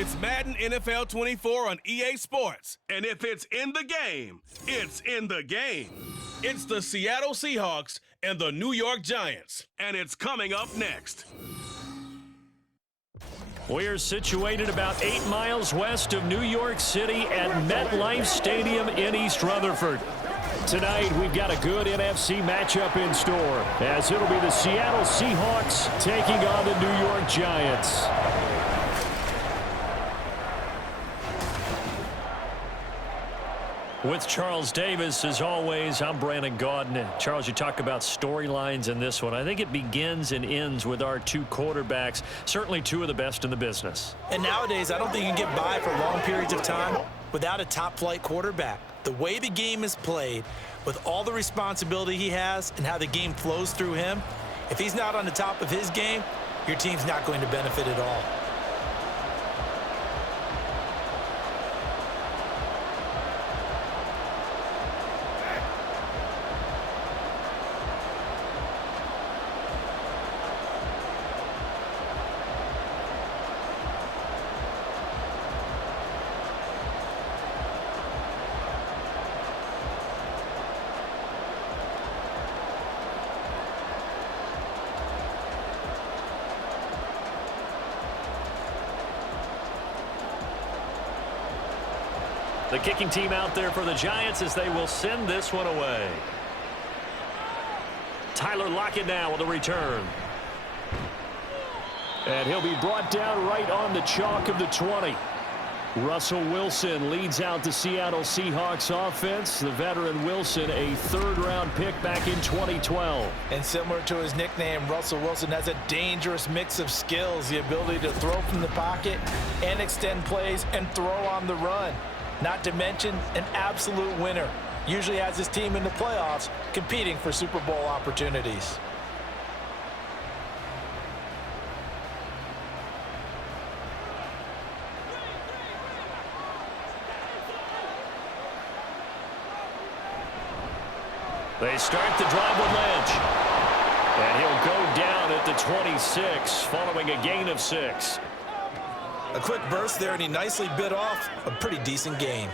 It's Madden NFL 24 on EA Sports. And if it's in the game, it's in the game. It's the Seattle Seahawks and the New York Giants. And it's coming up next. We're situated about 8 miles west of New York City at MetLife Stadium in East Rutherford. Tonight, we've got a good NFC matchup in store, as it'll be the Seattle Seahawks taking on the New York Giants. With Charles Davis, as always, I'm Brandon Gaudin. Charles, you talk about storylines in this one. I think it begins and ends with our two quarterbacks, certainly two of the best in the business. And nowadays, I don't think you can get by for long periods of time without a top-flight quarterback. The way the game is played, with all the responsibility he has and how the game flows through him, if he's not on the top of his game, your team's not going to benefit at all. The kicking team out there for the Giants as they will send this one away. Tyler Lockett now with a return. And he'll be brought down right on the chalk of the 20. Russell Wilson leads out the Seattle Seahawks offense. The veteran Wilson, a third-round pick back in 2012. And similar to his nickname, Russell Wilson has a dangerous mix of skills, the ability to throw from the pocket and extend plays and throw on the run. Not to mention an absolute winner. Usually has his team in the playoffs competing for Super Bowl opportunities. They start the drive with Lynch. And he'll go down at the 26 following a gain of 6. A quick burst there, and he nicely bit off a pretty decent gain.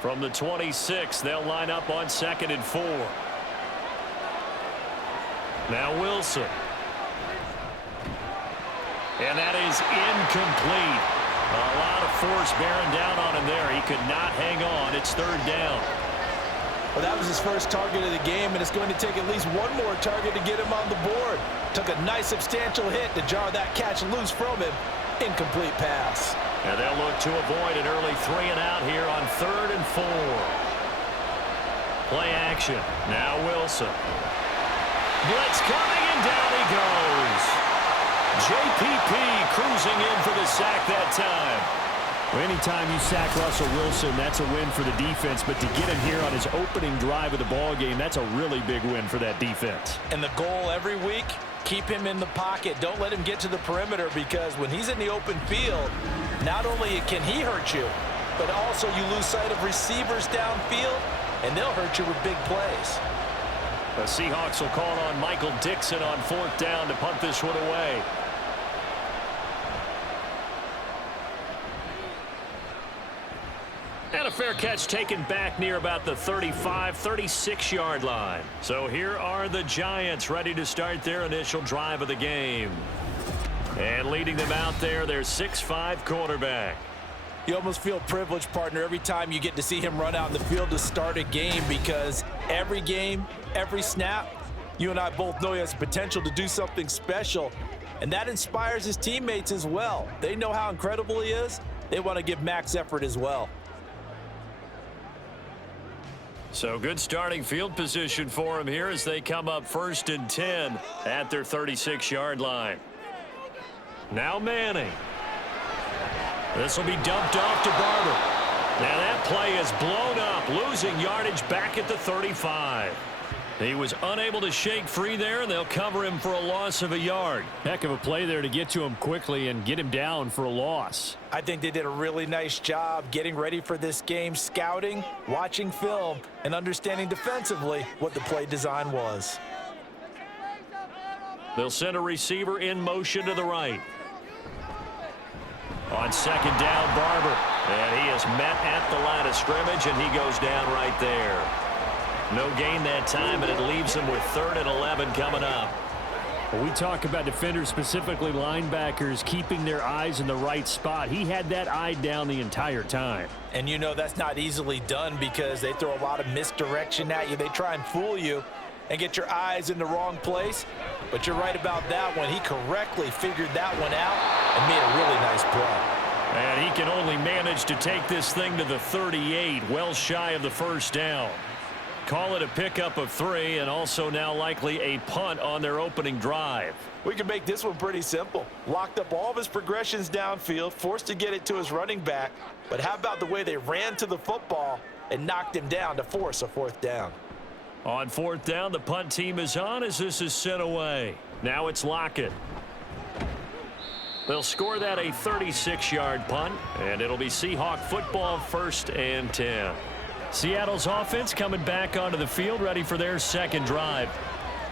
From the 26, they'll line up on 2nd and 4. Now Wilson. And that is incomplete. A lot of force bearing down on him there. He could not hang on. It's 3rd down. Well, that was his first target of the game, and it's going to take at least one more target to get him on the board. Took a nice substantial hit to jar that catch loose from him. Incomplete pass. And they'll look to avoid an early 3 and out here on 3rd and 4. Play action. Now Wilson. Blitz coming, and down he goes. JPP cruising in for the sack that time. Well, anytime you sack Russell Wilson, that's a win for the defense. But to get him here on his opening drive of the ball game, that's a really big win for that defense. And the goal every week, keep him in the pocket. Don't let him get to the perimeter, because when he's in the open field, not only can he hurt you, but also you lose sight of receivers downfield, and they'll hurt you with big plays. The Seahawks will call on Michael Dixon on 4th down to punt this one away. And a fair catch taken back near about the 35, 36-yard line. So here are the Giants ready to start their initial drive of the game. And leading them out there, their 6'5" quarterback. You almost feel privileged, partner, every time you get to see him run out in the field to start a game, because every game, every snap, you and I both know he has the potential to do something special. And that inspires his teammates as well. They know how incredible he is. They want to give max effort as well. So good starting field position for him here as they come up 1st and 10 at their 36-yard line. Now Manning. This will be dumped off to Barber. Now that play is blown up, losing yardage back at the 35. He was unable to shake free there, and they'll cover him for a loss of a yard. Heck of a play there to get to him quickly and get him down for a loss. I think they did a really nice job getting ready for this game, scouting, watching film, and understanding defensively what the play design was. They'll send a receiver in motion to the right. On second down, Barber. And he is met at the line of scrimmage, and he goes down right there. No gain that time, and it leaves him with 3rd and 11 coming up. When we talk about defenders, specifically linebackers, keeping their eyes in the right spot. He had that eye down the entire time. And you know that's not easily done because they throw a lot of misdirection at you. They try and fool you and get your eyes in the wrong place. But you're right about that one. He correctly figured that one out and made a really nice play. And he can only manage to take this thing to the 38, well shy of the first down. Call it a pickup of 3, and also now likely a punt on their opening drive. We can make this one pretty simple. Locked up all of his progressions downfield, forced to get it to his running back. But how about the way they ran to the football and knocked him down to force a 4th down? On 4th down, the punt team is on as this is sent away. Now it's Lockett. They'll score that a 36-yard punt, and it'll be Seahawk football 1st and 10. Seattle's offense coming back onto the field, ready for their second drive.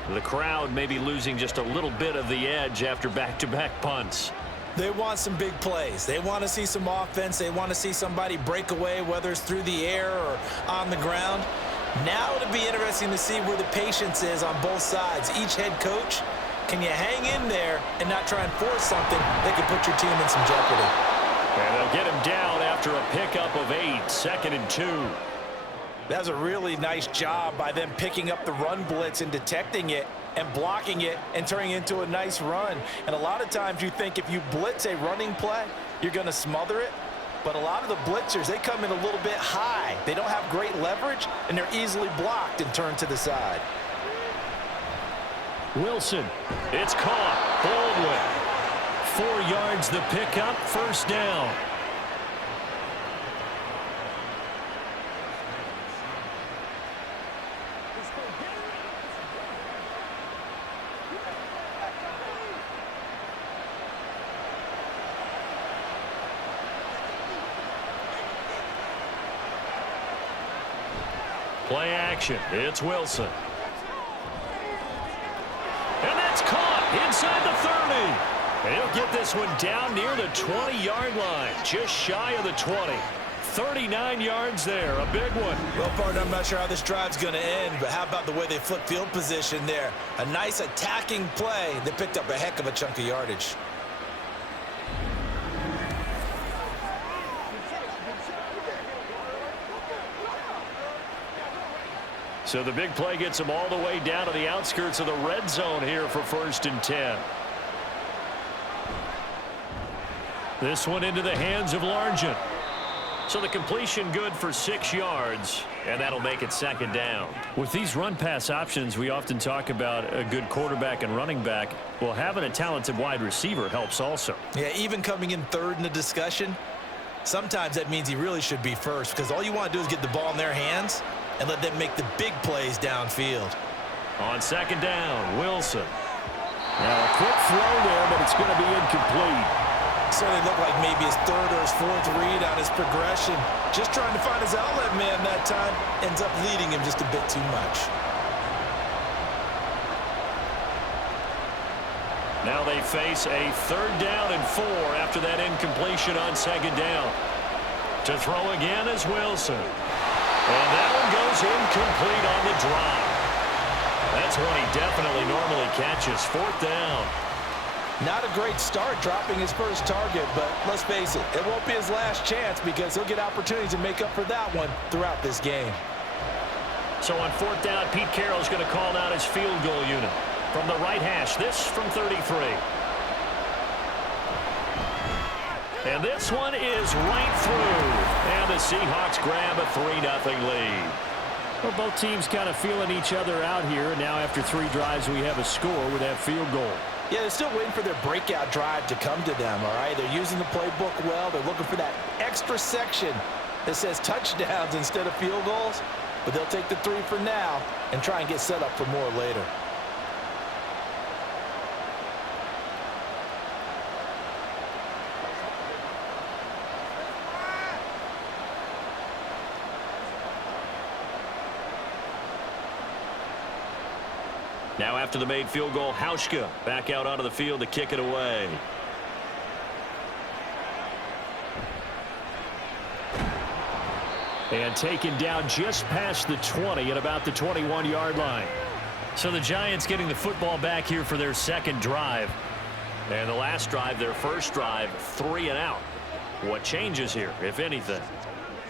The crowd may be losing just a little bit of the edge after back-to-back punts. They want some big plays. They want to see some offense. They want to see somebody break away, whether it's through the air or on the ground. Now it'll be interesting to see where the patience is on both sides. Each head coach, can you hang in there and not try and force something that could put your team in some jeopardy? And they'll get him down after a pickup of 8, 2nd and 2. That's a really nice job by them picking up the run blitz and detecting it and blocking it and turning it into a nice run. And a lot of times you think if you blitz a running play, you're going to smother it. But a lot of the blitzers, they come in a little bit high. They don't have great leverage, and they're easily blocked and turned to the side. Wilson. It's caught. Baldwin. 4 yards the pickup. 1st down. Play action. It's Wilson. And that's caught inside the 30. And he'll get this one down near the 20-yard line, just shy of the 20. 39 yards there, a big one. Well, partner, I'm not sure how this drive's going to end, but how about the way they flip field position there? A nice attacking play that picked up a heck of a chunk of yardage. So the big play gets them all the way down to the outskirts of the red zone here for 1st and 10. This one into the hands of Largent. So the completion good for 6 yards, and that'll make it 2nd down. With these run-pass options, we often talk about a good quarterback and running back. Well, having a talented wide receiver helps also. Yeah, even coming in 3rd in the discussion, sometimes that means he really should be 1st because all you want to do is get the ball in their hands and let them make the big plays downfield. On 2nd down, Wilson. Now a quick throw there, but it's going to be incomplete. Certainly looked like maybe his 3rd or his 4th read on his progression. Just trying to find his outlet man that time. Ends up leading him just a bit too much. Now they face a 3rd down and 4 after that incompletion on 2nd down. To throw again is Wilson. And that one goes incomplete on the drop. That's one he definitely normally catches. 4th down. Not a great start dropping his first target, but let's face it, it won't be his last chance because he'll get opportunities to make up for that one throughout this game. So on 4th down, Pete Carroll's going to call out his field goal unit from the right hash. This from 33. And this one is right through. And the Seahawks grab a 3-0 lead. Well, both teams kind of feeling each other out here. Now after 3 drives, we have a score with that field goal. Yeah, they're still waiting for their breakout drive to come to them, all right? They're using the playbook well. They're looking for that extra section that says touchdowns instead of field goals. But they'll take the 3 for now and try and get set up for more later. Now after the made field goal, Hauschka back out onto the field to kick it away. And taken down just past the 20 at about the 21-yard line. So the Giants getting the football back here for their second drive. And the last drive, their first drive, 3 and out. What changes here, if anything?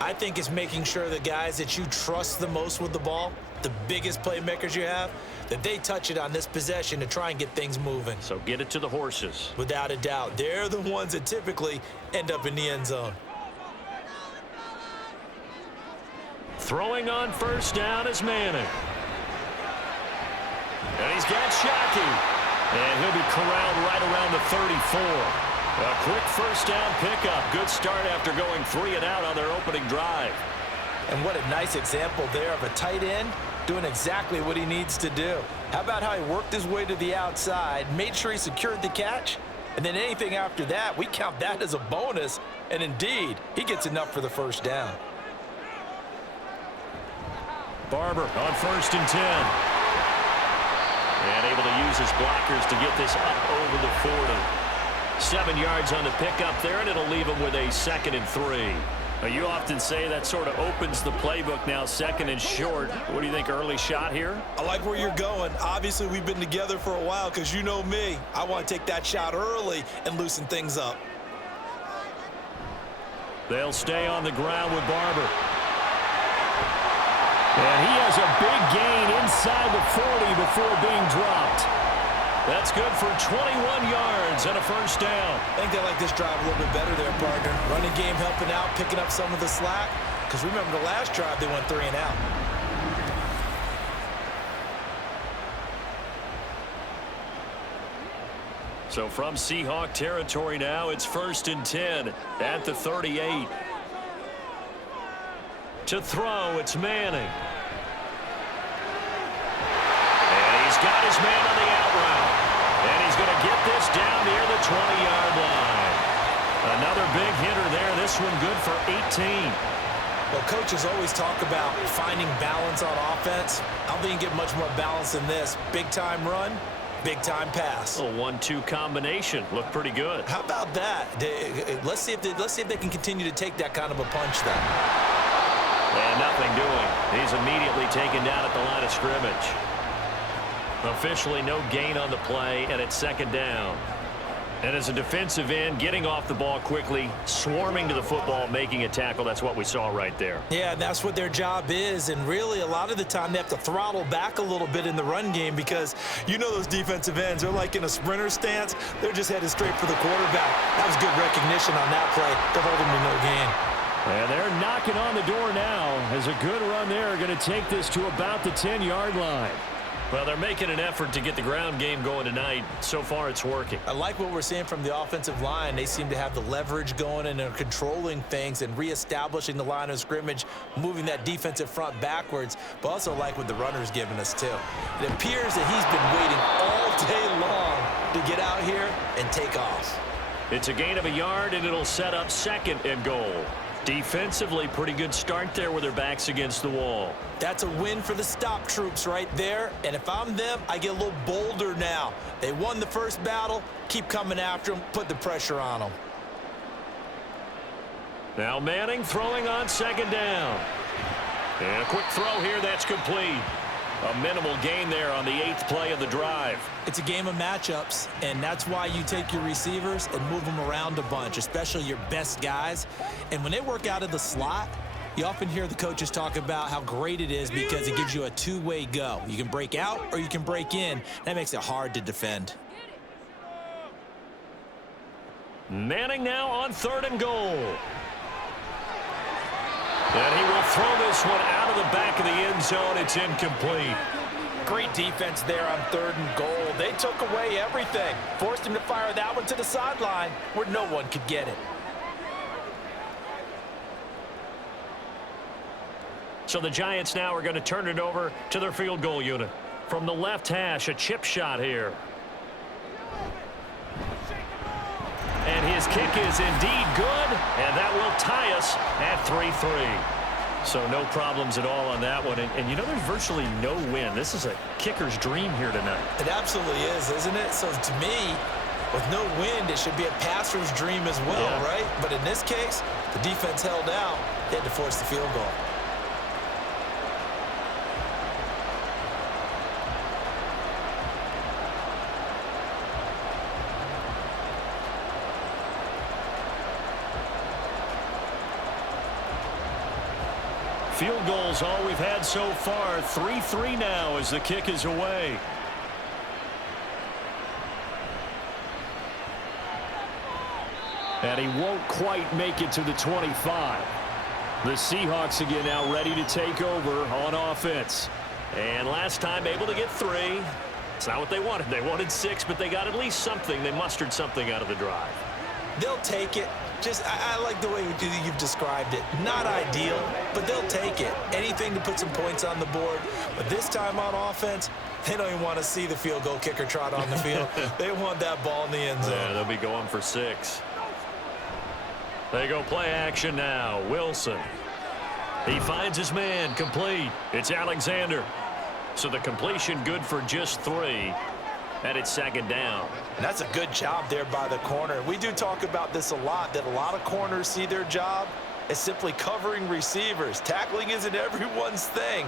I think it's making sure the guys that you trust the most with the ball, the biggest playmakers you have, that they touch it on this possession to try and get things moving. So get it to the horses. Without a doubt. They're the ones that typically end up in the end zone. Throwing on first down is Manning. And he's got Shockey. And he'll be corralled right around the 34. A quick first down pickup. Good start after going 3 and out on their opening drive. And what a nice example there of a tight end doing exactly what he needs to do. How about how he worked his way to the outside, made sure he secured the catch, and then anything after that, we count that as a bonus. And indeed, he gets enough for the first down. Barber on 1st and 10. And able to use his blockers to get this up over the 40. 7 yards on the pickup there, and it'll leave him with a 2nd and 3. You often say that sort of opens the playbook now, 2nd and short. What do you think, early shot here? I like where you're going. Obviously, we've been together for a while because you know me. I want to take that shot early and loosen things up. They'll stay on the ground with Barber. And he has a big gain inside the 40 before being dropped. That's good for 21 yards and a first down. I think they like this drive a little bit better there, partner. Running game helping out, picking up some of the slack. Because remember the last drive, they went 3 and out. So from Seahawk territory now, it's 1st and 10 at the 38. To throw, it's Manning. And he's got his man on the out route. And he's going to get this down near the 20-yard line. Another big hitter there. This one good for 18. Well, coaches always talk about finding balance on offense. I don't think you get much more balance than this. Big-time run, big-time pass. A 1-2 combination. Looked pretty good. How about that? Let's see if they can continue to take that kind of a punch then. And nothing doing. He's immediately taken down at the line of scrimmage. Officially no gain on the play, and it's 2nd down. And as a defensive end, getting off the ball quickly, swarming to the football, making a tackle, that's what we saw right there. Yeah, and that's what their job is. And really, a lot of the time, they have to throttle back a little bit in the run game because you know those defensive ends, they're like in a sprinter stance. They're just headed straight for the quarterback. That was good recognition on that play to hold them to no gain. And they're knocking on the door now as a good run there. Going to take this to about the 10-yard line. Well, they're making an effort to get the ground game going tonight. So far, it's working. I like what we're seeing from the offensive line. They seem to have the leverage going and they're controlling things and reestablishing the line of scrimmage, moving that defensive front backwards, but also like what the runner's giving us, too. It appears that he's been waiting all day long to get out here and take off. It's a gain of a yard, and it'll set up 2nd and goal. Defensively, pretty good start there with their backs against the wall. That's a win for the stop troops right there. And if I'm them, I get a little bolder now. They won the first battle. Keep coming after them. Put the pressure on them. Now Manning throwing on 2nd down. And a quick throw here. That's complete. A minimal gain there on the 8th play of the drive. It's a game of matchups, and that's why you take your receivers and move them around a bunch, especially your best guys. And when they work out of the slot, you often hear the coaches talk about how great it is because it gives you a two-way go. You can break out or you can break in. That makes it hard to defend. Manning now on 3rd and goal. And he will throw this one out of the back of the end zone. It's incomplete. Great defense there on 3rd and goal. They took away everything. Forced him to fire that one to the sideline where no one could get it. So the Giants now are going to turn it over to their field goal unit. From the left hash, a chip shot here. And his kick is indeed good, and that will tie us at 3-3. So no problems at all on that one. And you know, there's virtually no wind. This is a kicker's dream here tonight. It absolutely is, isn't it? So to me, with no wind, it should be a passer's dream as well, right? But in this case, the defense held out. They had to force the field goal. Field goals all we've had so far. 3-3 now as the kick is away. And he won't quite make it to the 25. The Seahawks again now ready to take over on offense. And last time able to get 3. It's not what they wanted. They wanted 6, but they got at least something. They mustered something out of the drive. They'll take it. I like the way you've described it. Not ideal, but they'll take it. Anything to put some points on the board. But this time on offense, they don't even want to see the field goal kicker trot on the field. They want that ball in the end zone. Yeah, they'll be going for 6. They go play action now. Wilson. He finds his man complete. It's Alexander. So the completion good for just 3. And it's 2nd down. And that's a good job there by the corner. We do talk about this a lot, that a lot of corners see their job as simply covering receivers. Tackling isn't everyone's thing.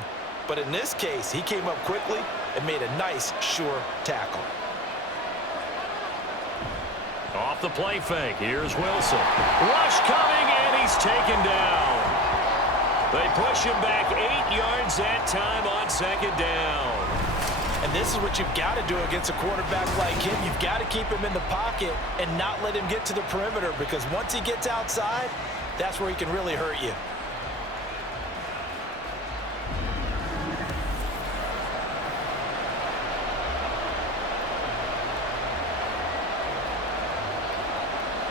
But in this case, he came up quickly and made a nice, sure tackle. Off the play fake. Here's Wilson. Rush coming, and he's taken down. They push him back 8 yards that time on 2nd down. And this is what you've got to do against a quarterback like him. You've got to keep him in the pocket and not let him get to the perimeter, because once he gets outside, that's where he can really hurt you.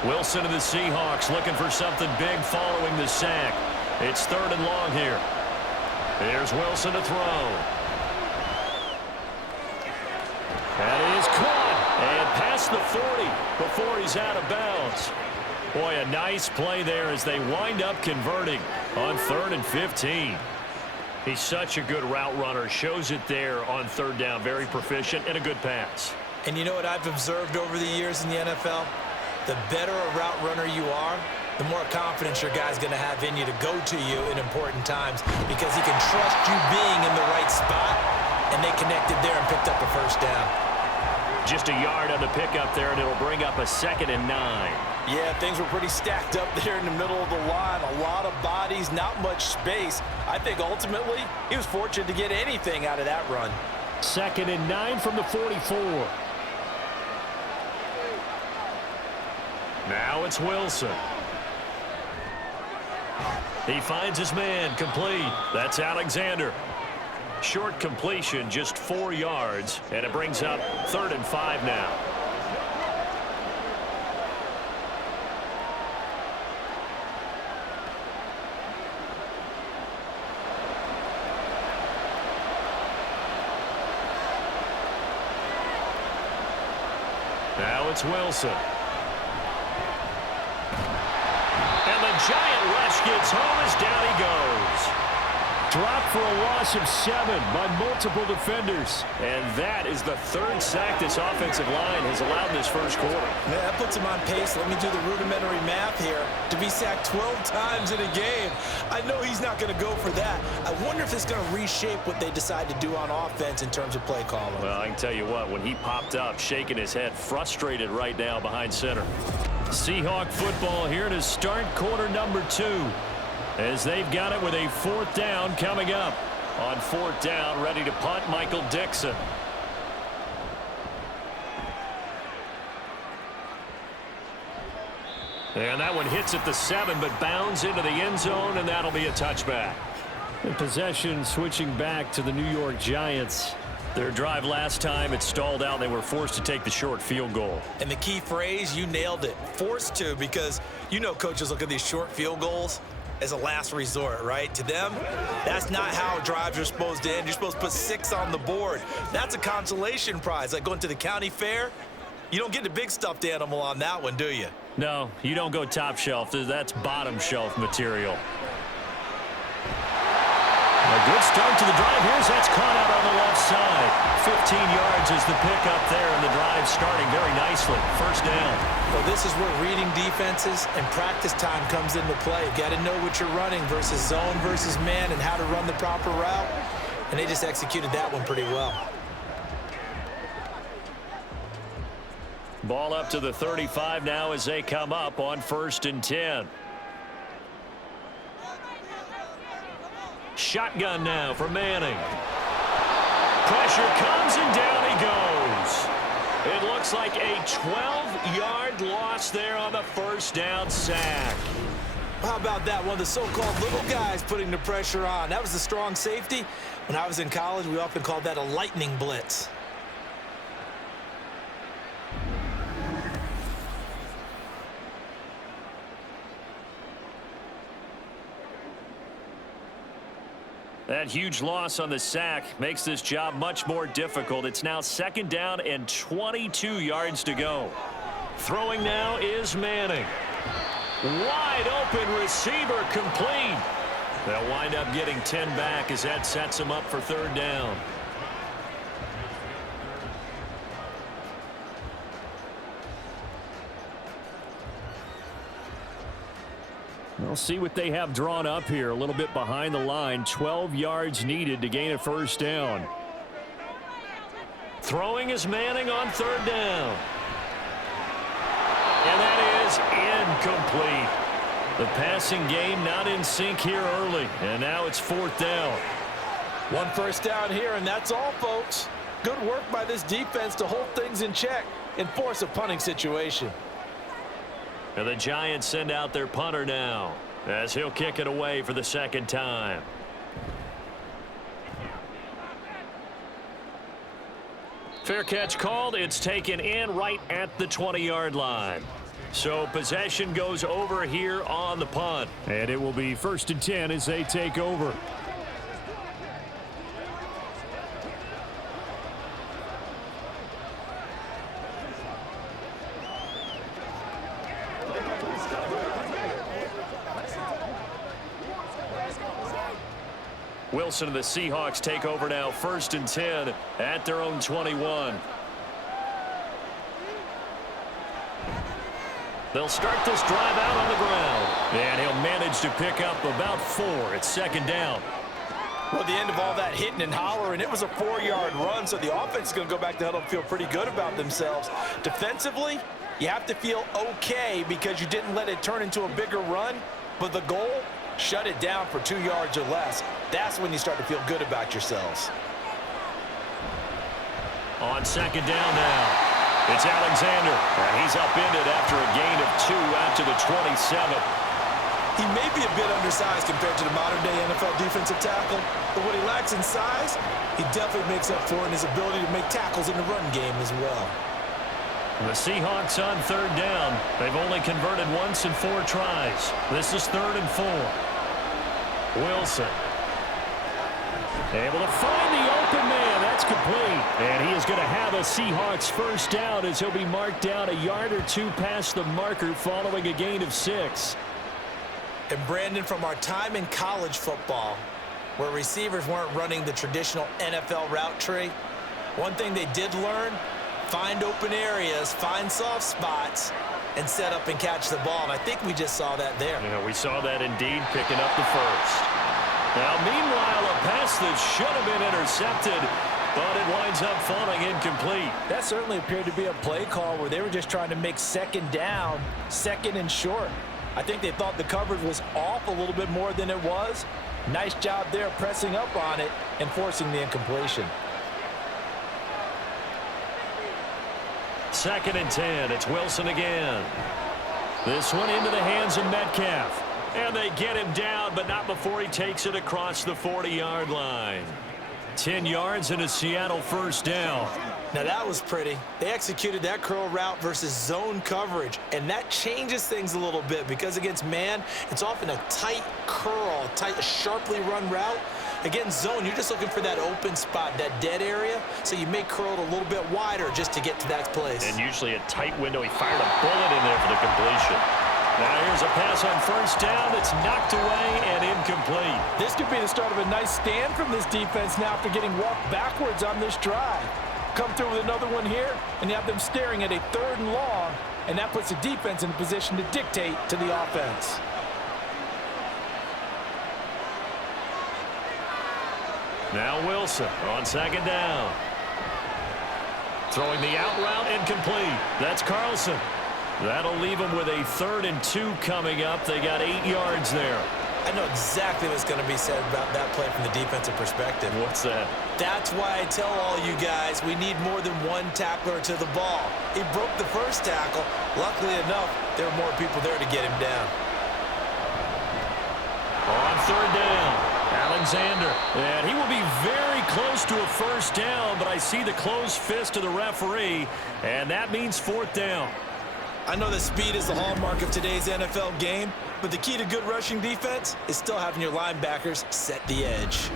Wilson and the Seahawks looking for something big following the sack. It's 3rd and long here. Here's Wilson to throw. That is caught and past the 40 before he's out of bounds. Boy, a nice play there as they wind up converting on 3rd and 15. He's such a good route runner. Shows it there on 3rd down. Very proficient and a good pass. And you know what I've observed over the years in the NFL? The better a route runner you are, the more confidence your guy's going to have in you to go to you in important times, because he can trust you being in the right spot, and they connected there and picked up a 1st down. Just a yard on the pickup there, and it'll bring up a 2nd and 9. Yeah, things were pretty stacked up there in the middle of the line. A lot of bodies, not much space. I think ultimately he was fortunate to get anything out of that run. 2nd and 9 from the 44. Now it's Wilson. He finds his man complete. That's Alexander. Short completion, just 4 yards, and it brings up 3rd and 5 now. Now it's Wilson. Giant rush gets home as down he goes. Dropped for a loss of 7 by multiple defenders. And that is the 3rd sack this offensive line has allowed this 1st quarter. Yeah, that puts him on pace. Let me do the rudimentary math here. To be sacked 12 times in a game, I know he's not going to go for that. I wonder if it's going to reshape what they decide to do on offense in terms of play calling. Well, I can tell you what, when he popped up, shaking his head, frustrated right now behind center. Seahawk football here to start quarter number 2, as they've got it with a 4th down coming up. On 4th down, ready to punt, Michael Dixon. And that one hits at the 7, but bounds into the end zone, and that'll be a touchback. And possession switching back to the New York Giants. Their drive last time, it stalled out. They were forced to take the short field goal. And the key phrase, you nailed it. Forced to, because you know coaches look at these short field goals as a last resort, right? To them, that's not how drives are supposed to end. You're supposed to put 6 on the board. That's a consolation prize. Like going to the county fair, you don't get the big stuffed animal on that one, do you? No, you don't go top shelf. That's bottom shelf material. good start to the drive. That's caught out on the left side. 15 yards is the pickup there, and the drive starting very nicely. First down. Well, this is where reading defenses and practice time comes into play. Got to know what you're running versus zone versus man and how to run the proper route. And they just executed that one pretty well. Ball up to the 35 now as they come up on 1st and 10. Shotgun now for Manning. Pressure comes and down he goes. It looks like a 12-yard loss there on the first down sack. How about that? One of the so-called little guys putting the pressure on. That was the strong safety. When I was in college, we often called that a lightning blitz. That huge loss on the sack makes this job much more difficult. It's now 2nd down and 22 yards to go. Throwing now is Manning. Wide open receiver complete. They'll wind up getting 10 back as that sets them up for 3rd down. We'll see what they have drawn up here. A little bit behind the line. 12 yards needed to gain a 1st down. Throwing is Manning on 3rd down. And that is incomplete. The passing game not in sync here early. And now it's 4th down. 1 first down here, and that's all, folks. Good work by this defense to hold things in check and force a punting situation. And the Giants send out their punter now as he'll kick it away for the 2nd time. Fair catch called. It's taken in right at the 20-yard line. So possession goes over here on the punt. And it will be 1st and 10 as they take over. Wilson and the Seahawks take over now, 1st and 10 at their own 21. They'll start this drive out on the ground. And he'll manage to pick up about 4. It's 2nd down. Well, the end of all that hitting and hollering, it was a 4-yard run, so the offense is going to go back to huddle and feel pretty good about themselves. Defensively, you have to feel okay because you didn't let it turn into a bigger run, but the goal, shut it down for 2 yards or less. That's when you start to feel good about yourselves. On 2nd down now. It's Alexander, and he's upended after a gain of 2 out to the 27. He may be a bit undersized compared to the modern-day NFL defensive tackle, but what he lacks in size, he definitely makes up for in his ability to make tackles in the run game as well. The Seahawks on 3rd down. They've only converted once in 4 tries. This is 3rd and 4. Wilson. Able to find the open man. That's complete. And he is going to have a Seahawks 1st down as he'll be marked down a yard or 2 past the marker following a gain of 6. And Brandon, from our time in college football, where receivers weren't running the traditional NFL route tree, one thing they did learn, find open areas, find soft spots, and set up and catch the ball. And I think we just saw that there. Yeah, we saw that indeed, picking up the 1st. Now, meanwhile, a pass that should have been intercepted, but it winds up falling incomplete. That certainly appeared to be a play call where they were just trying to make 2nd down, 2nd and short. I think they thought the coverage was off a little bit more than it was. Nice job there pressing up on it and forcing the incompletion. 2nd and 10. It's Wilson again. This one into the hands of Metcalf. And they get him down, but not before he takes it across the 40-yard line. 10 yards and a Seattle 1st down. Now that was pretty. They executed that curl route versus zone coverage, and that changes things a little bit because against man, it's often a tight curl, tight, sharply run route. Against zone, you're just looking for that open spot, that dead area, so you may curl it a little bit wider just to get to that place. And usually a tight window. He fired a bullet in there for the completion. Now here's a pass on first down that's knocked away and incomplete. This could be the start of a nice stand from this defense now after getting walked backwards on this drive. Come through with another one here, and you have them staring at a 3rd and long, and that puts the defense in a position to dictate to the offense. Now Wilson on 2nd down. Throwing the out route incomplete. That's Carlson. That'll leave them with a 3rd and 2 coming up. They got 8 yards there. I know exactly what's going to be said about that play from the defensive perspective. What's that? That's why I tell all you guys we need more than one tackler to the ball. He broke the first tackle. Luckily enough, there were more people there to get him down. On 3rd down, Alexander. And he will be very close to a first down, but I see the closed fist of the referee, and that means 4th down. I know that speed is the hallmark of today's NFL game, but the key to good rushing defense is still having your linebackers set the edge.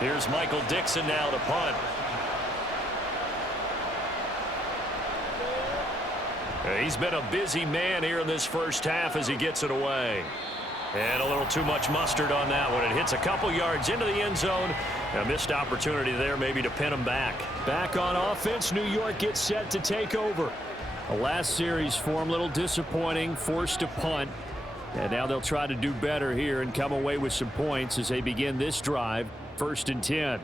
Here's Michael Dixon now to punt. He's been a busy man here in this first half as he gets it away. And a little too much mustard on that one. It hits a couple yards into the end zone. A missed opportunity there maybe to pin him back. Back on offense, New York gets set to take over. The last series for him, a little disappointing, forced to punt. And now they'll try to do better here and come away with some points as they begin this drive, 1st and 10.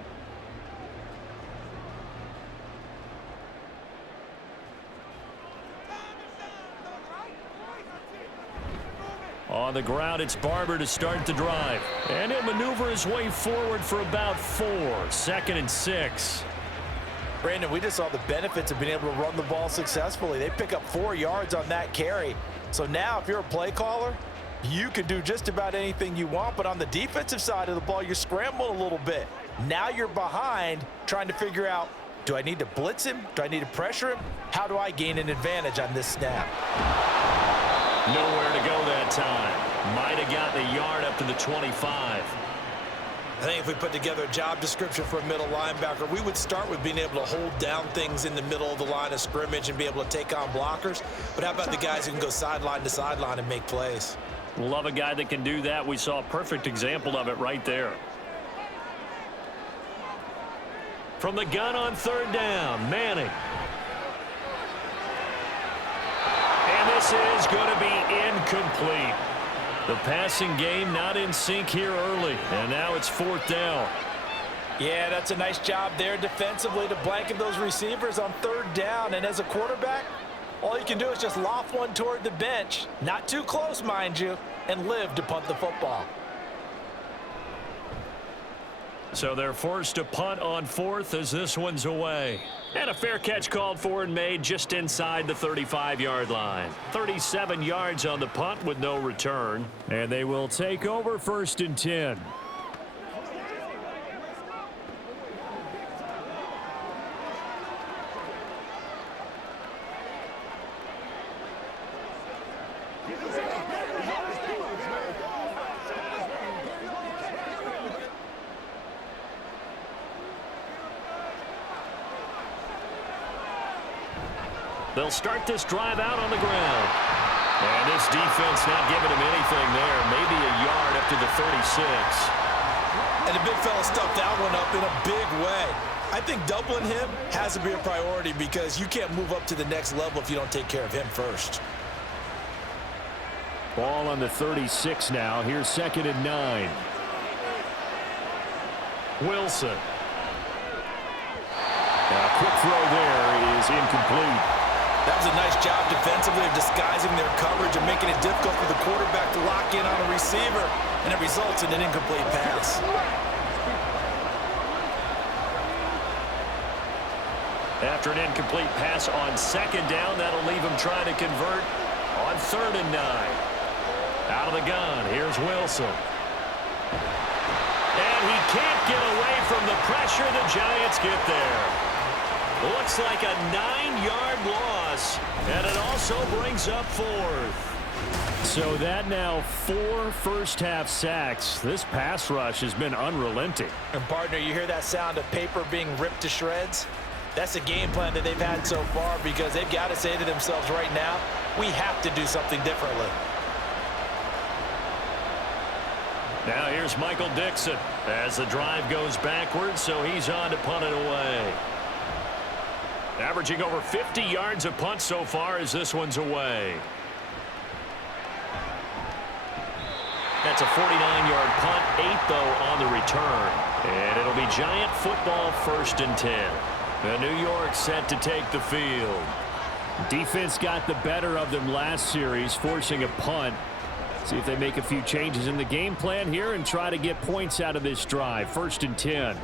On the ground, it's Barber to start the drive. And he'll maneuver his way forward for about 4. 2nd and 6. Brandon, we just saw the benefits of being able to run the ball successfully. They pick up 4 yards on that carry. So now if you're a play caller, you can do just about anything you want. But on the defensive side of the ball, you're scrambling a little bit. Now you're behind trying to figure out, do I need to blitz him? Do I need to pressure him? How do I gain an advantage on this snap? Nowhere to go that time. Might have gotten a yard up to the 25. I think if we put together a job description for a middle linebacker, we would start with being able to hold down things in the middle of the line of scrimmage and be able to take on blockers. But how about the guys who can go sideline to sideline and make plays? Love a guy that can do that. We saw a perfect example of it right there. From the gun on 3rd down, Manning. And this is going to be incomplete. The passing game not in sync here early, and now it's 4th down. Yeah, that's a nice job there defensively to blanket those receivers on 3rd down. And as a quarterback, all you can do is just loft one toward the bench, not too close, mind you, and live to punt the football. So they're forced to punt on 4th as this one's away. And a fair catch called for and made just inside the 35-yard line. 37 yards on the punt with no return. And they will take over 1st and 10. They'll start this drive out on the ground. And this defense not giving him anything there. Maybe a yard up to the 36. And the big fella stuffed that one up in a big way. I think doubling him has to be a priority because you can't move up to the next level if you don't take care of him first. Ball on the 36 now. Here's 2nd and 9. Wilson. A quick throw there is incomplete. That was a nice job defensively of disguising their coverage and making it difficult for the quarterback to lock in on a receiver, and it results in an incomplete pass. After an incomplete pass on 2nd down, that'll leave him trying to convert on 3rd and 9. Out of the gun, here's Wilson. And he can't get away from the pressure. The Giants get there. Looks like a 9-yard loss, and it also brings up 4th. So that now 4 first-half sacks. This pass rush has been unrelenting. And, partner, you hear that sound of paper being ripped to shreds? That's a game plan that they've had so far because they've got to say to themselves right now, we have to do something differently. Now here's Michael Dixon as the drive goes backwards, so he's on to punt it away. Averaging over 50 yards a punt so far as this one's away. That's a 49-yard punt, 8 though on the return. And it'll be Giant football, 1st and 10. The New York set to take the field. Defense got the better of them last series, forcing a punt. See if they make a few changes in the game plan here and try to get points out of this drive. 1st and 10.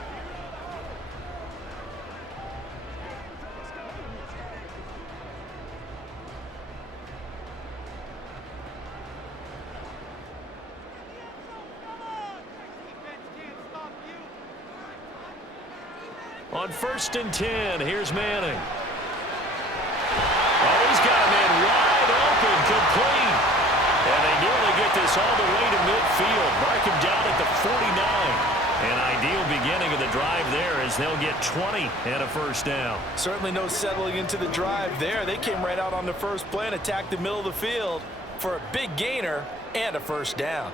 On 1st and 10, here's Manning. Oh, he's got a man wide open, complete. And they nearly get this all the way to midfield. Mark him down at the 49. An ideal beginning of the drive there as they'll get 20 and a 1st down. Certainly no settling into the drive there. They came right out on the first play and attacked the middle of the field for a big gainer and a 1st down.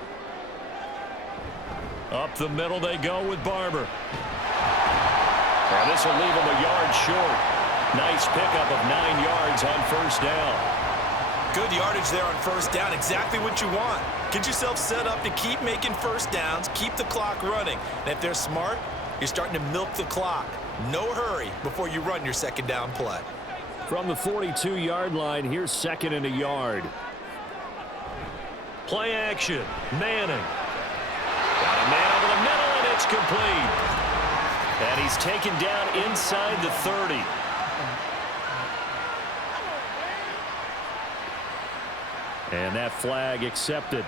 Up the middle they go with Barber. And this will leave him a yard short. Nice pickup of 9 yards on 1st down. Good yardage there on 1st down. Exactly what you want. Get yourself set up to keep making 1st downs, keep the clock running. And if they're smart, you're starting to milk the clock. No hurry before you run your 2nd down play. From the 42-yard line, here's 2nd and a yard. Play action. Manning. Got a man over the middle, and it's complete. And he's taken down inside the 30. And that flag accepted.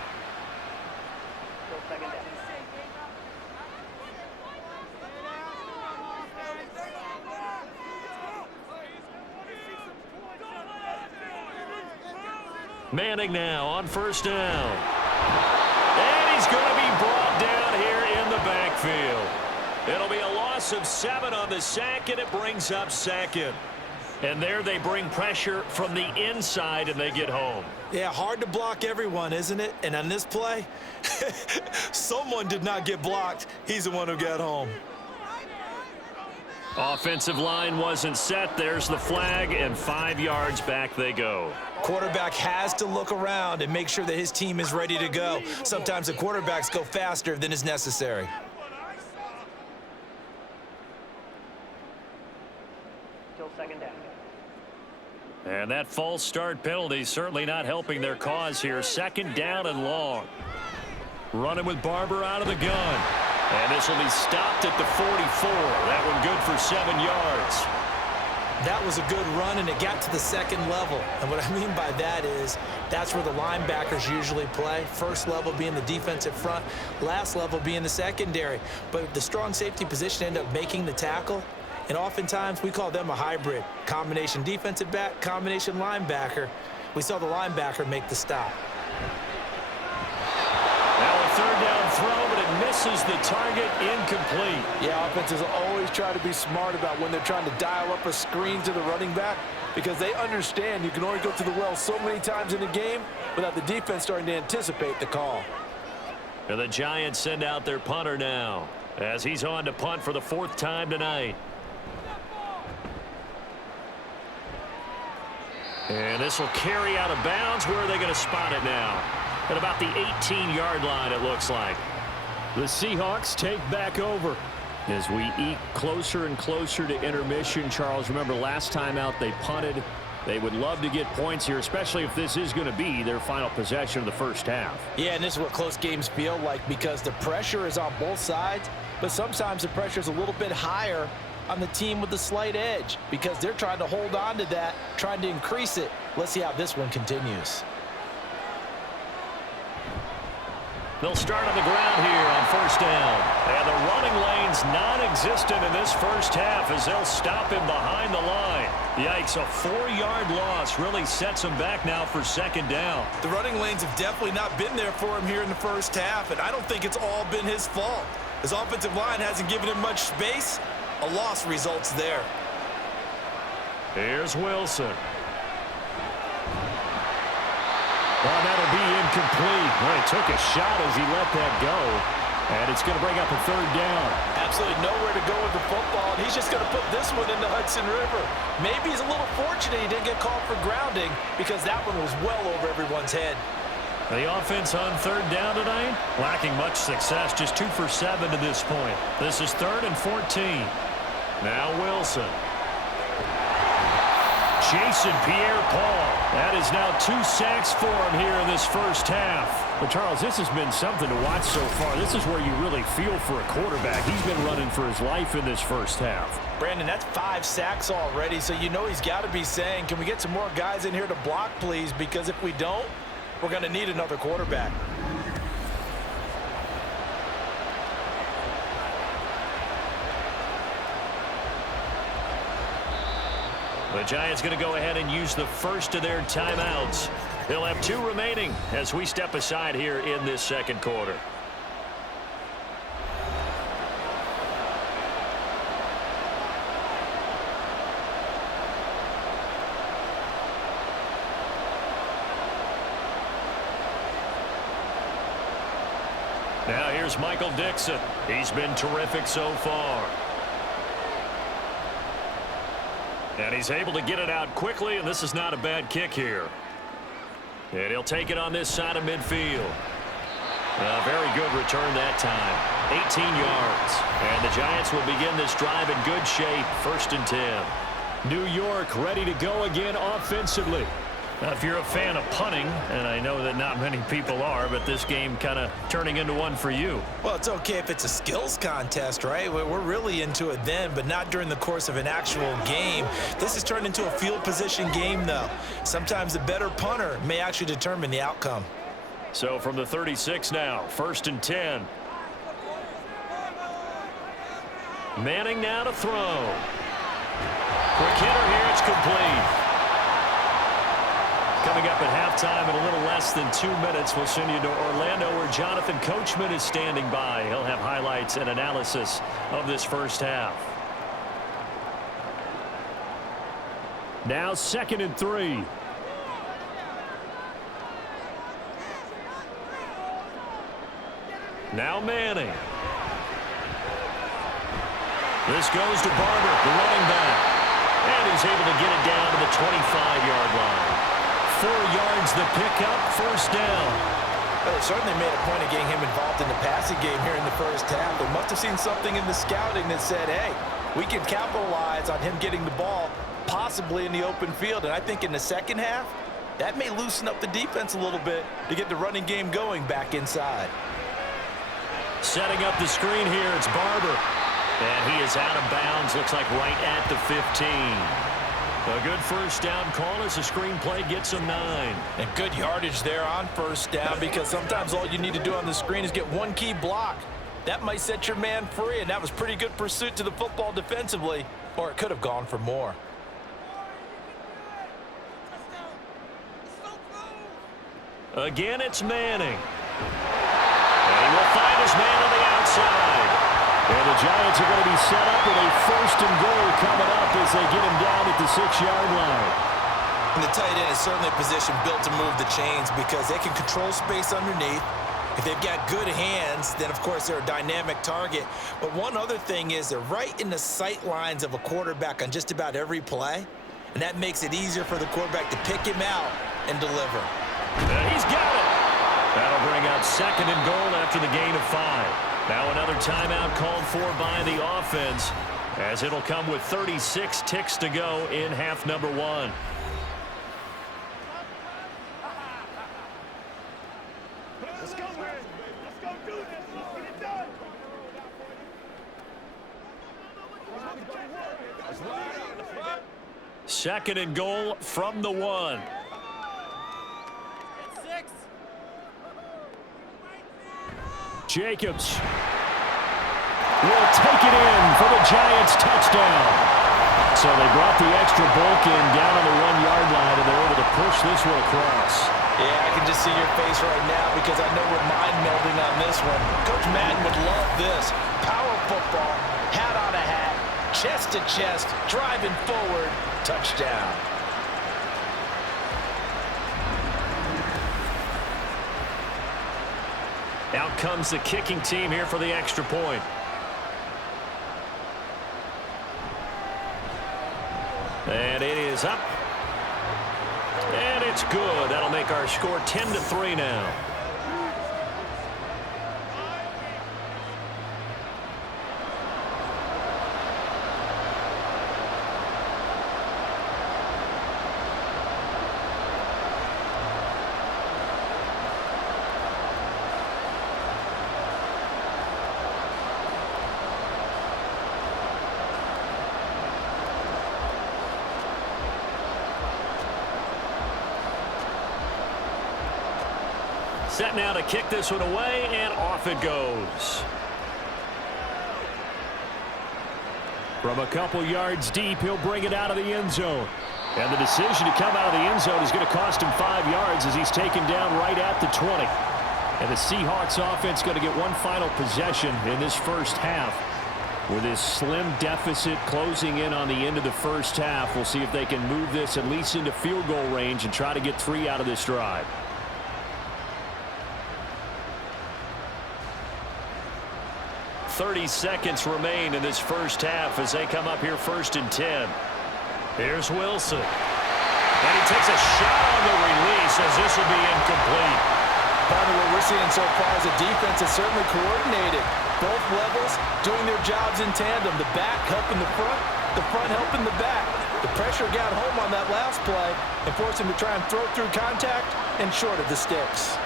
Manning now on 1st down. And he's going to be brought down here in the backfield. It'll be a loss of 7 on the sack, and it brings up 2nd. And there they bring pressure from the inside, and they get home. Yeah, hard to block everyone, isn't it? And on this play, someone did not get blocked. He's the one who got home. Offensive line wasn't set. There's the flag, and 5 yards back they go. Quarterback has to look around and make sure that his team is ready to go. Sometimes the quarterbacks go faster than is necessary. Still 2nd down. And that false start penalty certainly not helping their cause here. 2nd down and long. Running with Barber out of the gun. And this will be stopped at the 44. That one good for 7 yards. That was a good run, and it got to the 2nd level. And what I mean by that is that's where the linebackers usually play. 1st level being the defensive front, last level being the secondary. But the strong safety position ended up making the tackle. And oftentimes we call them a hybrid. Combination defensive back, combination linebacker. We saw the linebacker make the stop. Now a 3rd down throw, but it misses the target, incomplete. Yeah, offenses always try to be smart about when they're trying to dial up a screen to the running back because they understand you can only go to the well so many times in a game without the defense starting to anticipate the call. And the Giants send out their punter now as he's on to punt for the 4th time tonight. And this will carry out of bounds. Where are they going to spot it now? At about the 18-yard line, it looks like. The Seahawks take back over as we eke closer and closer to intermission. Charles, remember last time out they punted. They would love to get points here, especially if this is going to be their final possession of the 1st half. Yeah, and this is what close games feel like because the pressure is on both sides, but sometimes the pressure is a little bit higher on the team with the slight edge because they're trying to hold on to that, trying to increase it. Let's see how this one continues. They'll start on the ground here on 1st down. And the running lane's non-existent in this 1st half as they'll stop him behind the line. Yikes, a 4-yard loss really sets him back now for 2nd down. The running lanes have definitely not been there for him here in the 1st half, and I don't think it's all been his fault. His offensive line hasn't given him much space. A loss results there. Here's Wilson. Oh, that'll be incomplete. Well, he took a shot as he let that go. And it's going to bring up a third down. Absolutely nowhere to go with the football, and he's just going to put this one in the Hudson River. Maybe he's a little fortunate he didn't get called for grounding because that one was well over everyone's head. The offense on third down tonight, lacking much success, just 2 for 7 to this point. This is 3rd and 14. Now Wilson. Chasing Pierre-Paul. That is now 2 sacks for him here in this first half. Well, Charles, this has been something to watch so far. This is where you really feel for a quarterback. He's been running for his life in this first half. Brandon, that's 5 sacks already, so you know he's got to be saying, can we get some more guys in here to block, please? Because if we don't, we're going to need another quarterback. The Giants going to go ahead and use the first of their timeouts. They'll have 2 remaining as we step aside here in this second quarter. Now here's Michael Dixon. He's been terrific so far. And he's able to get it out quickly, and this is not a bad kick here. And he'll take it on this side of midfield. A very good return that time. 18 yards. And the Giants will begin this drive in good shape. 1st and 10. New York ready to go again offensively. Now, if you're a fan of punting, and I know that not many people are, but this game kind of turning into one for you. Well, it's okay if it's a skills contest, right? We're really into it then, but not during the course of an actual game. This has turned into a field position game, though. Sometimes the better punter may actually determine the outcome. So from the 36 now, 1st and 10. Manning now to throw. Quick hitter here, it's complete. Coming up at halftime in a little less than 2 minutes, we'll send you to Orlando where Jonathan Coachman is standing by. He'll have highlights and analysis of this first half. Now 2nd and 3. Now Manning. This goes to Barber, the running back. And he's able to get it down to the 25-yard line. 4 yards the pickup, 1st down. Well, they certainly made a point of getting him involved in the passing game here in the first half. They must have seen something in the scouting that said, hey, we can capitalize on him getting the ball possibly in the open field. And I think in the second half, that may loosen up the defense a little bit to get the running game going back inside. Setting up the screen here, it's Barber. And he is out of bounds, looks like right at the 15. A good first down call as the screen play gets him 9. And good yardage there on first down because sometimes all you need to do on the screen is get one key block. That might set your man free, and that was pretty good pursuit to the football defensively, or it could have gone for more. Again, it's Manning. And he will find his man on the outside. And the Giants are going to be set up with a 1st and goal coming up as they get him down at the 6-yard line. And the tight end is certainly a position built to move the chains because they can control space underneath. If they've got good hands, then, of course, they're a dynamic target. But one other thing is they're right in the sight lines of a quarterback on just about every play, and that makes it easier for the quarterback to pick him out and deliver. And he's got it. That'll bring up 2nd and goal after the gain of 5. Now another timeout called for by the offense as it'll come with 36 ticks to go in half number 1. Let's go, man. Let's go do this. Let's get it done. 2nd and goal from the 1. Jacobs will take it in for the Giants touchdown. So they brought the extra bulk in down on the 1-yard line, and they're able to push this one across. Yeah, I can just see your face right now because I know we're mind-melding on this one. Coach Madden would love this. Power football, hat on a hat, chest to chest, driving forward, touchdown. Out comes the kicking team here for the extra point. And it is up. And it's good. That'll make our score 10-3 now. Set now to kick this one away, and off it goes. From a couple yards deep, he'll bring it out of the end zone. And the decision to come out of the end zone is going to cost him 5 yards as he's taken down right at the 20. And the Seahawks offense going to get one final possession in this first half. With this slim deficit closing in on the end of the first half, we'll see if they can move this at least into field goal range and try to get 3 out of this drive. 30 seconds remain in this first half as they come up here 1st and 10. Here's Wilson. And he takes a shot on the release as this will be incomplete. Part of what we're seeing so far is the defense is certainly coordinated. Both levels doing their jobs in tandem. The back helping the front helping the back. The pressure got home on that last play and forced him to try and throw through contact and short of the sticks.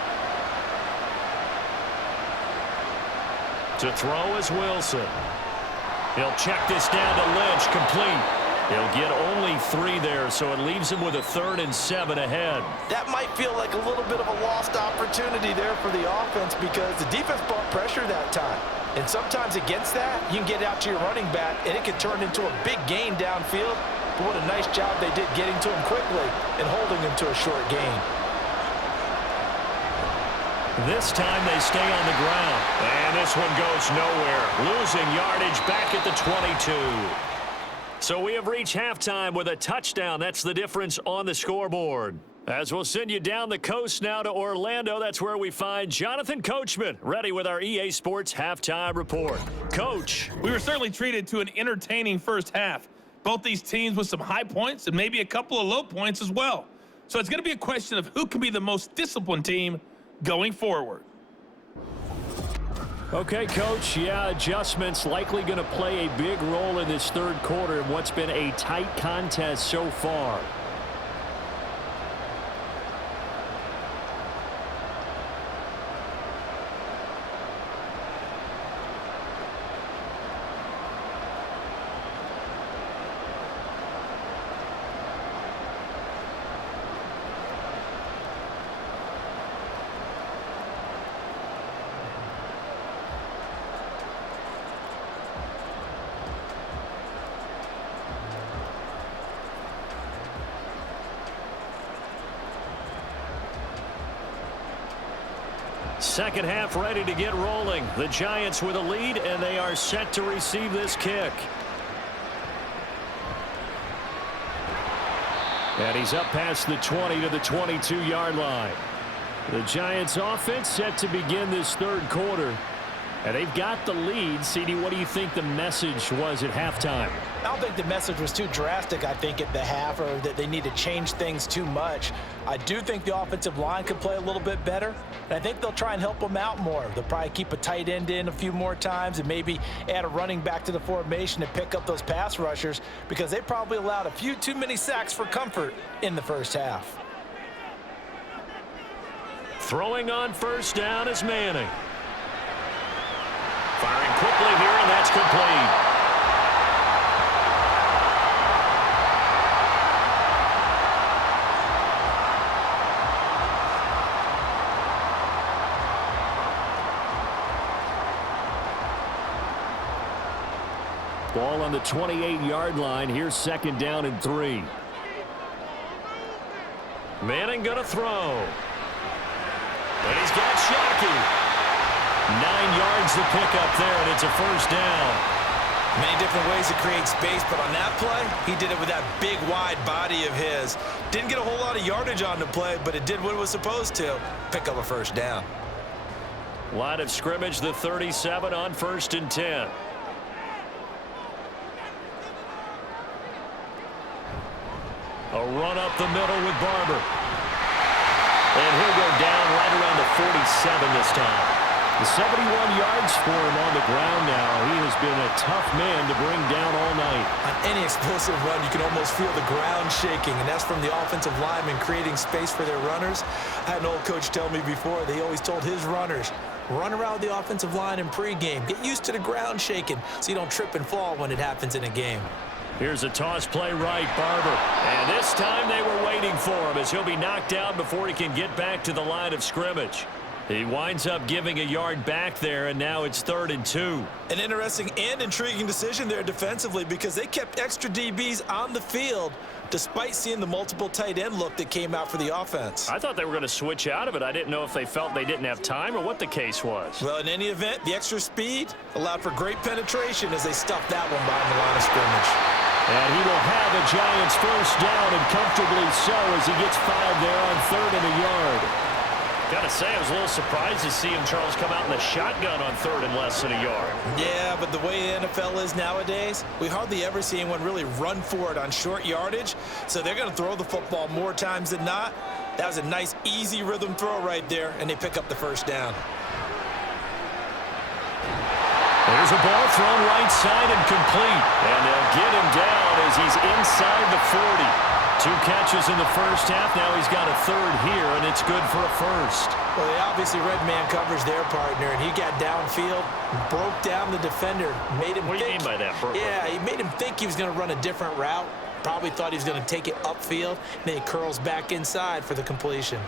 To throw is Wilson. He'll check this down to Lynch, complete. He'll get only 3 there, so it leaves him with a 3rd and 7 ahead. That might feel like a little bit of a lost opportunity there for the offense because the defense brought pressure that time. And sometimes against that, you can get out to your running back, and it can turn into a big gain downfield. But what a nice job they did getting to him quickly and holding him to a short gain. This time they stay on the ground. And this one goes nowhere. Losing yardage back at the 22. So we have reached halftime with a touchdown. That's the difference on the scoreboard. As we'll send you down the coast now to Orlando, that's where we find Jonathan Coachman, ready with our EA Sports halftime report. Coach. We were certainly treated to an entertaining first half. Both these teams with some high points and maybe a couple of low points as well. So it's going to be a question of who can be the most disciplined team going forward. Okay, Coach, yeah, adjustments likely going to play a big role in this third quarter in what's been a tight contest so far. Second half ready to get rolling. The Giants with a lead, and they are set to receive this kick. And he's up past the 20 to the 22-yard line. The Giants offense set to begin this third quarter. And they've got the lead. CD, what do you think the message was at halftime? I don't think the message was too drastic, I think, at the half, or that they need to change things too much. I do think the offensive line could play a little bit better, and I think they'll try and help them out more. They'll probably keep a tight end in a few more times and maybe add a running back to the formation to pick up those pass rushers because they probably allowed a few too many sacks for comfort in the first half. Throwing on first down is Manning. Firing quickly here, and that's complete. Ball on the 28-yard line. Here's second down and 3. Manning gonna throw. And he's got Shockey. 9 yards to pick up there, and it's a first down. Many different ways to create space, but on that play, he did it with that big, wide body of his. Didn't get a whole lot of yardage on the play, but it did what it was supposed to. Pick up a first down. Line of scrimmage, the 37 on 1st and 10. A run up the middle with Barber. And he'll go down right around the 47 this time. The 71 yards for him on the ground now. He has been a tough man to bring down all night. On any explosive run, you can almost feel the ground shaking, and that's from the offensive linemen creating space for their runners. I had an old coach tell me before, they always told his runners, run around the offensive line in pregame. Get used to the ground shaking so you don't trip and fall when it happens in a game. Here's a toss play right, Barber. And this time they were waiting for him as he'll be knocked down before he can get back to the line of scrimmage. He winds up giving a yard back there, and now it's 3rd and 2. An interesting and intriguing decision there defensively because they kept extra DBs on the field despite seeing the multiple tight end look that came out for the offense. I thought they were going to switch out of it. I didn't know if they felt they didn't have time or what the case was. Well, in any event, the extra speed allowed for great penetration as they stuffed that one behind the line of scrimmage. And he will have a Giants first down, and comfortably so, as he gets 5 there on 3rd and a yard. Gotta say, I was a little surprised to see him, Charles, come out in the shotgun on 3rd and less than a yard. Yeah, but the way the NFL is nowadays, we hardly ever see anyone really run for it on short yardage. So they're going to throw the football more times than not. That was a nice, easy rhythm throw right there, and they pick up the first down. There's a ball thrown right side and complete. And they'll get him down as he's inside the 40. 2 catches in the first half. Now he's got a 3rd here, and it's good for a first. Well, they obviously red man covers their partner, and he got downfield, broke down the defender, made him What do you mean by that, Burke? Yeah, he made him think he was going to run a different route. Probably thought he was going to take it upfield, and then he curls back inside for the completion.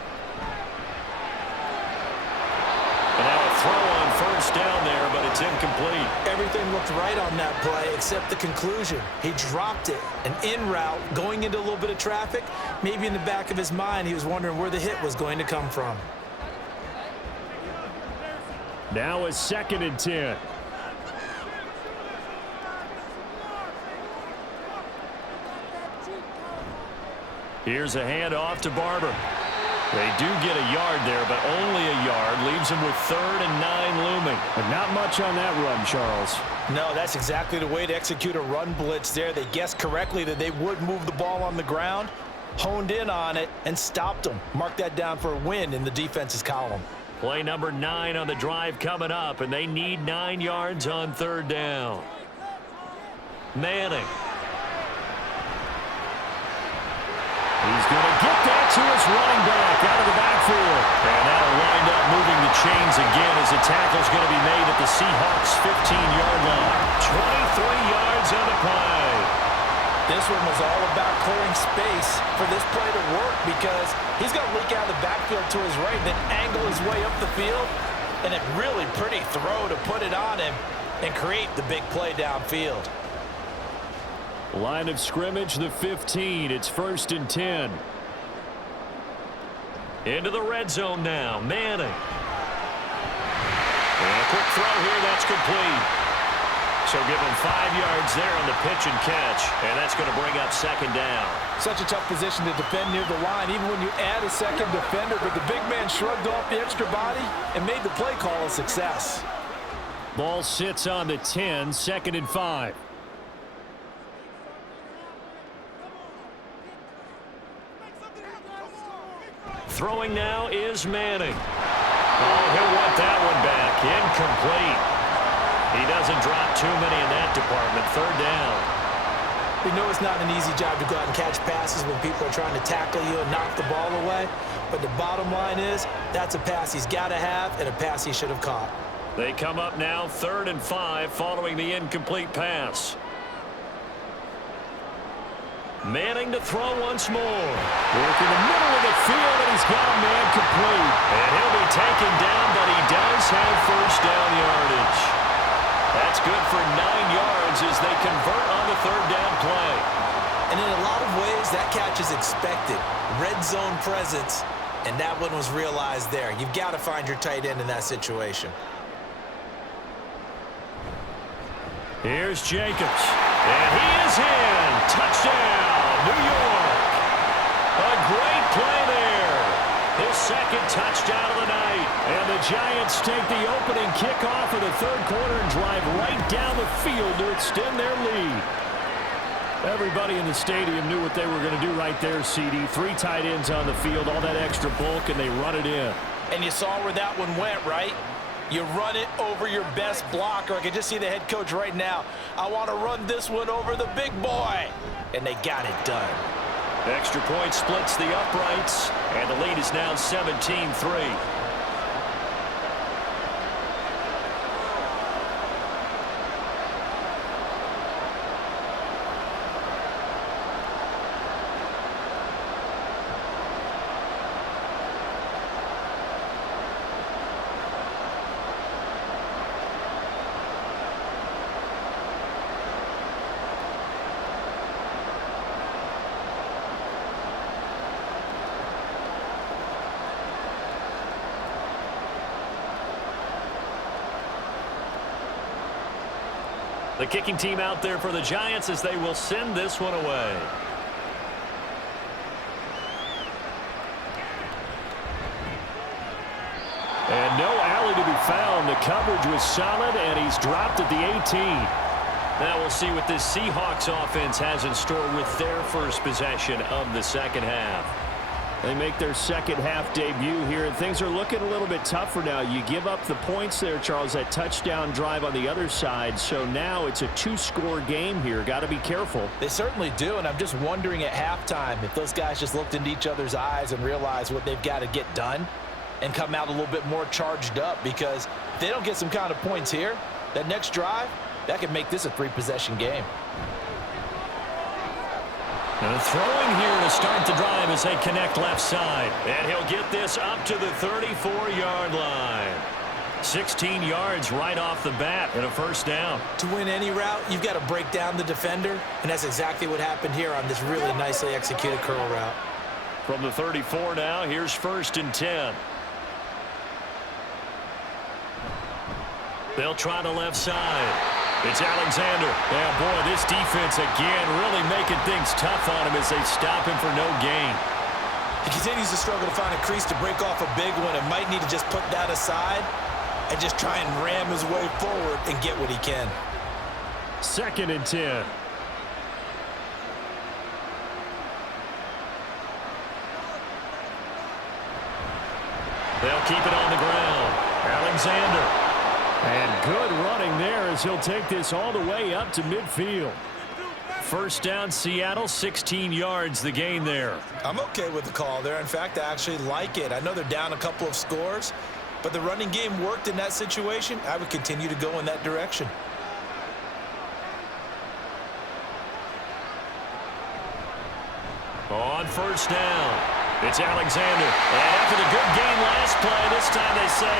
And now a throw on first down there, but it's incomplete. Everything looked right on that play except the conclusion. He dropped it, an in route, going into a little bit of traffic. Maybe in the back of his mind, he was wondering where the hit was going to come from. Now a 2nd and 10. Here's a handoff to Barber. They do get a yard there, but only a yard. Leaves them with 3rd and 9 looming. But not much on that run, Charles. No, that's exactly the way to execute a run blitz there. They guessed correctly that they would move the ball on the ground, honed in on it, and stopped them. Mark that down for a win in the defense's column. Play number 9 on the drive coming up, and they need 9 yards on 3rd down. Manning. He's going to get that to his running back out of the backfield. And that'll wind up moving the chains again as the tackle's going to be made at the Seahawks' 15-yard line. 23 yards on the play. This one was all about clearing space for this play to work because he's going to leak out of the backfield to his right and then angle his way up the field. And a really pretty throw to put it on him and create the big play downfield. Line of scrimmage, the 15. It's 1st and 10. Into the red zone now. Manning. And a quick throw here. That's complete. So give him 5 yards there on the pitch and catch. And that's going to bring up 2nd down. Such a tough position to defend near the line, even when you add a second defender. But the big man shrugged off the extra body and made the play call a success. Ball sits on the 10, 2nd and 5. Throwing now is Manning. Oh, he'll want that one back. Incomplete. He doesn't drop too many in that department. 3rd down. We know it's not an easy job to go out and catch passes when people are trying to tackle you and knock the ball away. But the bottom line is that's a pass he's got to have and a pass he should have caught. They come up now 3rd and 5 following the incomplete pass. Manning to throw once more. Work in the middle of the field, and he's got a man complete. And he'll be taken down, but he does have first down yardage. That's good for 9 yards as they convert on the 3rd down play. And in a lot of ways, that catch is expected. Red zone presence, and that one was realized there. You've got to find your tight end in that situation. Here's Jacobs. And he is in. Touchdown, New York. A great play there. His second touchdown of the night. And the Giants take the opening kickoff of the third quarter and drive right down the field to extend their lead. Everybody in the stadium knew what they were going to do right there, CD. 3 tight ends on the field, all that extra bulk, and they run it in. And you saw where that one went, right? You run it over your best blocker. I can just see the head coach right now. I want to run this one over the big boy. And they got it done. Extra point splits the uprights, and the lead is now 17-3. The kicking team out there for the Giants as they will send this one away. And no alley to be found. The coverage was solid, and he's dropped at the 18. Now we'll see what this Seahawks offense has in store with their first possession of the second half. They make their second half debut here, and things are looking a little bit tougher now. You give up the points there, Charles, that touchdown drive on the other side. So now it's a 2-score game here. Got to be careful. They certainly do, and I'm just wondering at halftime if those guys just looked into each other's eyes and realized what they've got to get done and come out a little bit more charged up, because if they don't get some kind of points here, that next drive, that could make this a 3-possession game. And throwing here to start the drive as they connect left side. And he'll get this up to the 34-yard line. 16 yards right off the bat and a first down. To win any route, you've got to break down the defender, and that's exactly what happened here on this really nicely executed curl route. From the 34 now, here's 1st and 10. They'll try the left side. It's Alexander. Yeah, boy, this defense again really making things tough on him as they stop him for no gain. He continues to struggle to find a crease to break off a big one and might need to just put that aside and just try and ram his way forward and get what he can. 2nd and 10. They'll keep it on the ground. Alexander. And good running there as he'll take this all the way up to midfield. First down, Seattle, 16 yards the gain there. I'm okay with the call there. In fact, I actually like it. I know they're down a couple of scores, but the running game worked in that situation. I would continue to go in that direction. On first down, it's Alexander. And after the good gain last play, this time they say,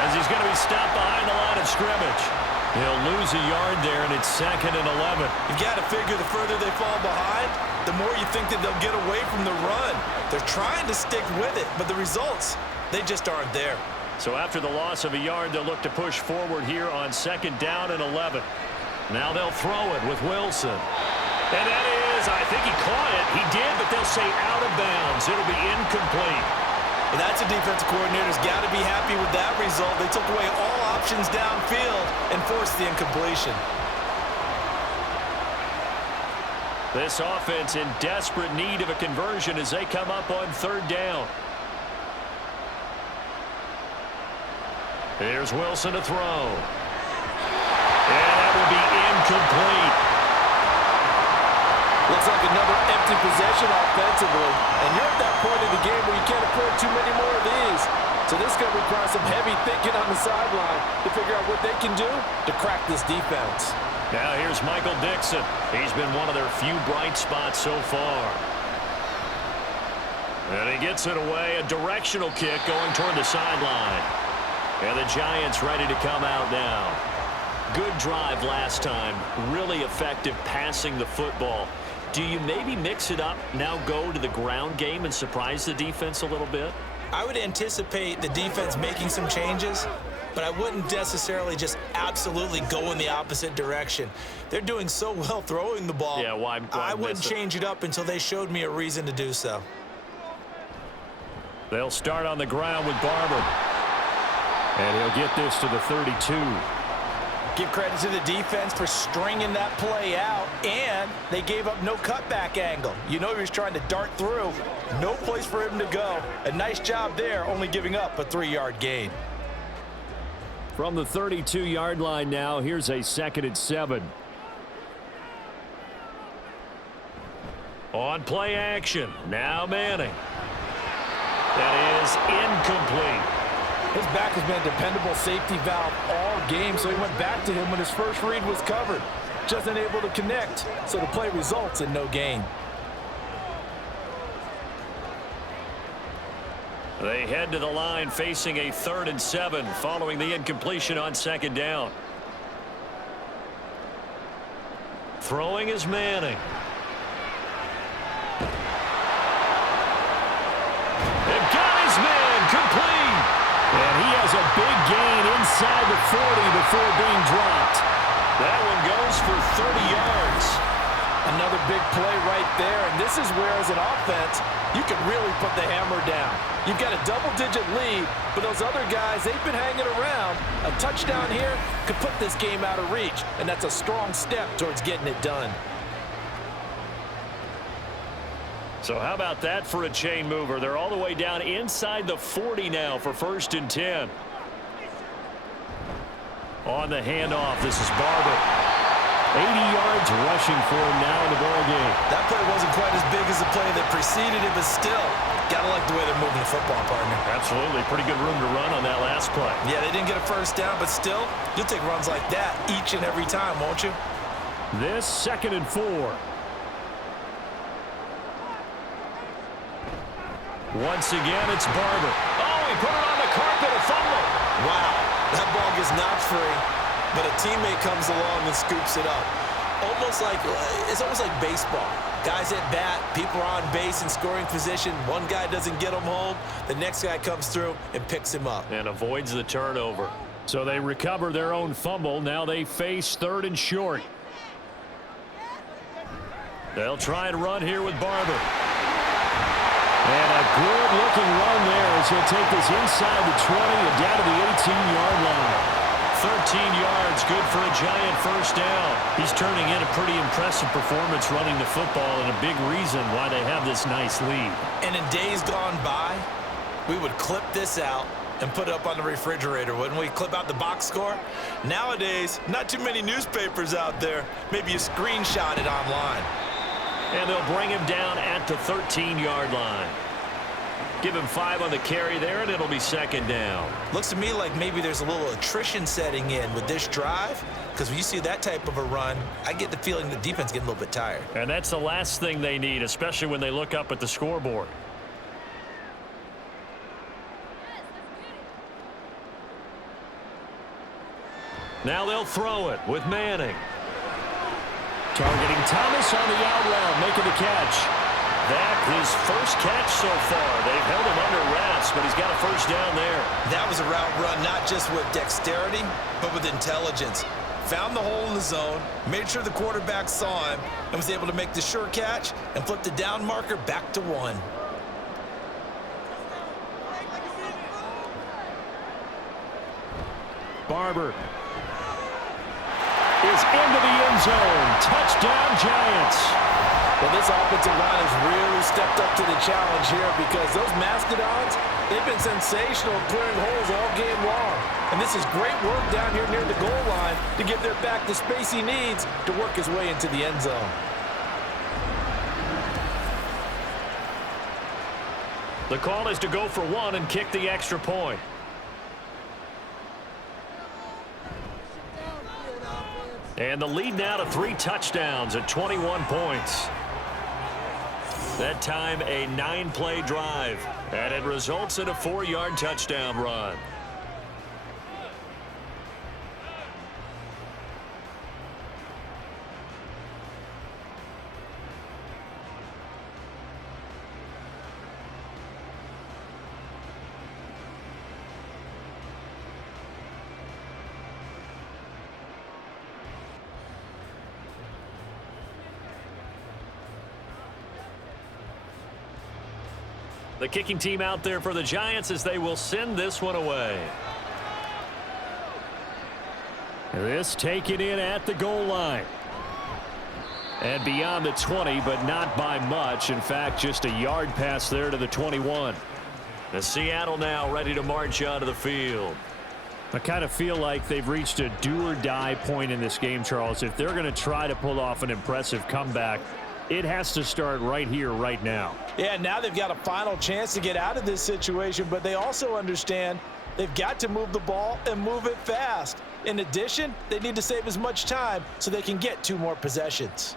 as he's going to be stopped behind the line of scrimmage. He'll lose a yard there, and it's 2nd and 11. You've got to figure the further they fall behind, the more you think that they'll get away from the run. They're trying to stick with it, but the results, they just aren't there. So after the loss of a yard, they'll look to push forward here on 2nd down and 11. Now they'll throw it with Wilson. And that is, I think he caught it. He did, but they'll say out of bounds. It'll be incomplete. Well, that's a defensive coordinator's got to be happy with that result. They took away all options downfield and forced the incompletion. This offense in desperate need of a conversion as they come up on 3rd down. Here's Wilson to throw. And that will be incomplete. Looks like another empty possession offensively. And you're at that point in the game where you can't afford too many more of these. So this is going to require some heavy thinking on the sideline to figure out what they can do to crack this defense. Now here's Michael Dixon. He's been one of their few bright spots so far. And he gets it away. A directional kick going toward the sideline. And the Giants ready to come out now. Good drive last time. Really effective passing the football. Do you maybe mix it up, now go to the ground game and surprise the defense a little bit? I would anticipate the defense making some changes, but I wouldn't necessarily just absolutely go in the opposite direction. They're doing so well throwing the ball. Yeah, why I wouldn't miss it? change it up until they showed me a reason to do so. They'll start on the ground with Barber. And he'll get this to the 32. Give credit to the defense for stringing that play out, and they gave up no cutback angle. You know he was trying to dart through. No place for him to go. A nice job there, only giving up a 3-yard gain. From the 32-yard line now, here's a 2nd and 7. On play action, now Manning. That is incomplete. His back has been a dependable safety valve all game, so he went back to him when his first read was covered. Just unable to connect, so the play results in no gain. They head to the line facing a 3rd and 7 following the incompletion on 2nd down. Throwing is Manning. They've got his man complete. And he has a big gain inside the 40 before being dropped. That one goes for 30 yards. Another big play right there, and this is where, as an offense, you can really put the hammer down. You've got a double-digit lead, but those other guys, they've been hanging around. A touchdown here could put this game out of reach, and that's a strong step towards getting it done. So how about that for a chain mover? They're all the way down inside the 40 now for 1st and 10. On the handoff, this is Barber. 80 yards rushing for him now in the ball game. That play wasn't quite as big as the play that preceded it, but still, gotta like the way they're moving the football, partner. Absolutely. Pretty good room to run on that last play. Yeah, they didn't get a first down, but still, you'll take runs like that each and every time, won't you? This 2nd and 4. Once again, it's Barber. Oh, he put it on the carpet, a fumble. Wow, that ball gets knocked free, but a teammate comes along and scoops it up. It's almost like baseball. Guys at bat, people are on base in scoring position. One guy doesn't get him home. The next guy comes through and picks him up. And avoids the turnover. So they recover their own fumble. Now they face 3rd and short. They'll try and run here with Barber. And a good-looking run there as he'll take this inside the 20 and down to the 18-yard line. 13 yards, good for a giant first down. He's turning in a pretty impressive performance running the football, and a big reason why they have this nice lead. And in days gone by, we would clip this out and put it up on the refrigerator, wouldn't we? Clip out the box score. Nowadays, not too many newspapers out there. Maybe you screenshot it online. And they'll bring him down at the 13-yard line. Give him 5 on the carry there, and it'll be 2nd down. Looks to me like maybe there's a little attrition setting in with this drive, because when you see that type of a run, I get the feeling the defense getting a little bit tired. And that's the last thing they need, especially when they look up at the scoreboard. Now they'll throw it with Manning. Targeting Thomas on the out route, making the catch. That his first catch so far. They've held him under wraps, but he's got a first down there. That was a route run, not just with dexterity, but with intelligence. Found the hole in the zone, made sure the quarterback saw him, and was able to make the sure catch and flip the down marker back to 1. Barber is into the end zone. Touchdown, Giants. Well, this offensive line has really stepped up to the challenge here because those Mastodons, they've been sensational clearing holes all game long. And this is great work down here near the goal line to give their back the space he needs to work his way into the end zone. The call is to go for 1 and kick the extra point. And the lead now to 3 touchdowns at 21 points. That time a 9-play drive, and it results in a 4-yard touchdown run. The kicking team out there for the Giants as they will send this one away. This taken in at the goal line. And beyond the 20, but not by much. In fact, just a yard pass there to the 21. The Seattle now ready to march onto the field. I kind of feel like they've reached a do-or-die point in this game, Charles. If they're going to try to pull off an impressive comeback, it has to start right here, right now. Yeah, now they've got a final chance to get out of this situation, but they also understand they've got to move the ball and move it fast. In addition, they need to save as much time so they can get 2 more possessions.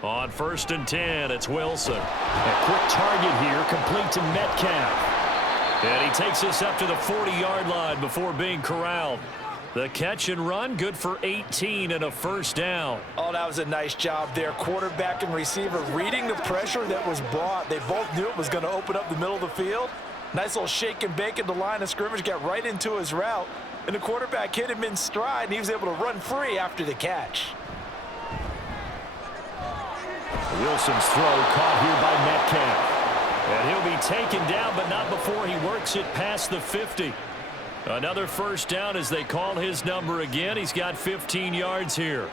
On 1st and 10, it's Wilson. A quick target here, complete to Metcalf. And he takes this up to the 40-yard line before being corralled. The catch and run, good for 18 and a first down. Oh, that was a nice job there. Quarterback and receiver reading the pressure that was brought. They both knew it was going to open up the middle of the field. Nice little shake and bake at the line of scrimmage, got right into his route. And the quarterback hit him in stride, and he was able to run free after the catch. Wilson's throw caught here by Metcalf. And he'll be taken down, but not before he works it past the 50. Another first down as they call his number again. He's got 15 yards here.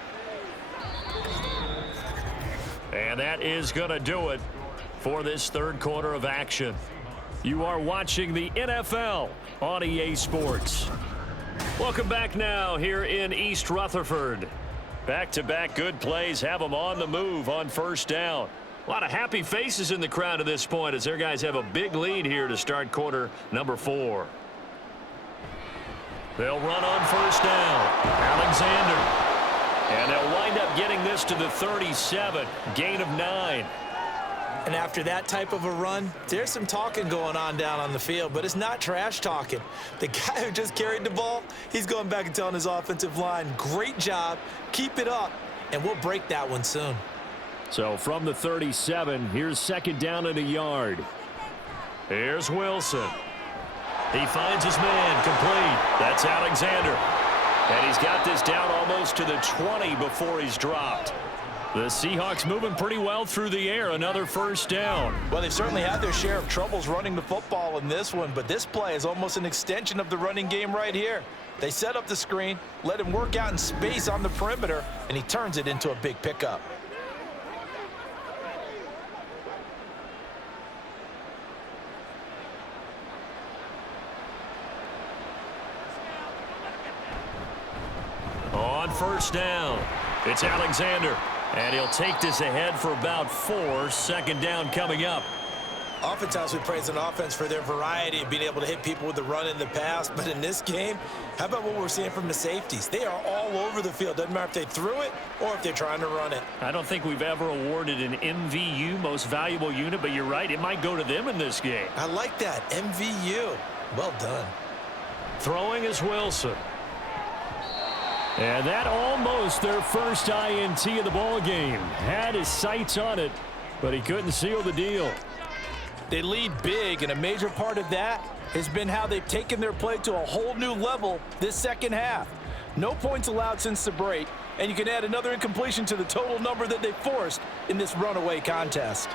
And that is going to do it for this third quarter of action. You are watching the NFL on EA Sports. Welcome back now here in East Rutherford. Back-to-back good plays have them on the move on first down. A lot of happy faces in the crowd at this point as their guys have a big lead here to start quarter number 4. They'll run on first down. Alexander. And they'll wind up getting this to the 37. Gain of 9. And after that type of a run, there's some talking going on down on the field, but it's not trash talking. The guy who just carried the ball, he's going back and telling his offensive line, great job, keep it up, and we'll break that one soon. So from the 37, here's second down and a yard. Here's Wilson. He finds his man complete. That's Alexander. And he's got this down almost to the 20 before he's dropped. The Seahawks moving pretty well through the air. Another first down. Well, they've certainly had their share of troubles running the football in this one, but this play is almost an extension of the running game right here. They set up the screen, let him work out in space on the perimeter, and he turns it into a big pickup. On first down, it's Alexander. And he'll take this ahead for about 4. Second down coming up. Oftentimes we praise an offense for their variety of being able to hit people with the run in the pass. But in this game, how about what we're seeing from the safeties? They are all over the field. Doesn't matter if they threw it or if they're trying to run it. I don't think we've ever awarded an MVU, most valuable unit, but you're right. It might go to them in this game. I like that. MVU. Well done. Throwing is Wilson. And that almost their first INT of the ball game. Had his sights on it, but he couldn't seal the deal. They lead big, and a major part of that has been how they've taken their play to a whole new level this second half. No points allowed since the break, and you can add another incompletion to the total number that they forced in this runaway contest.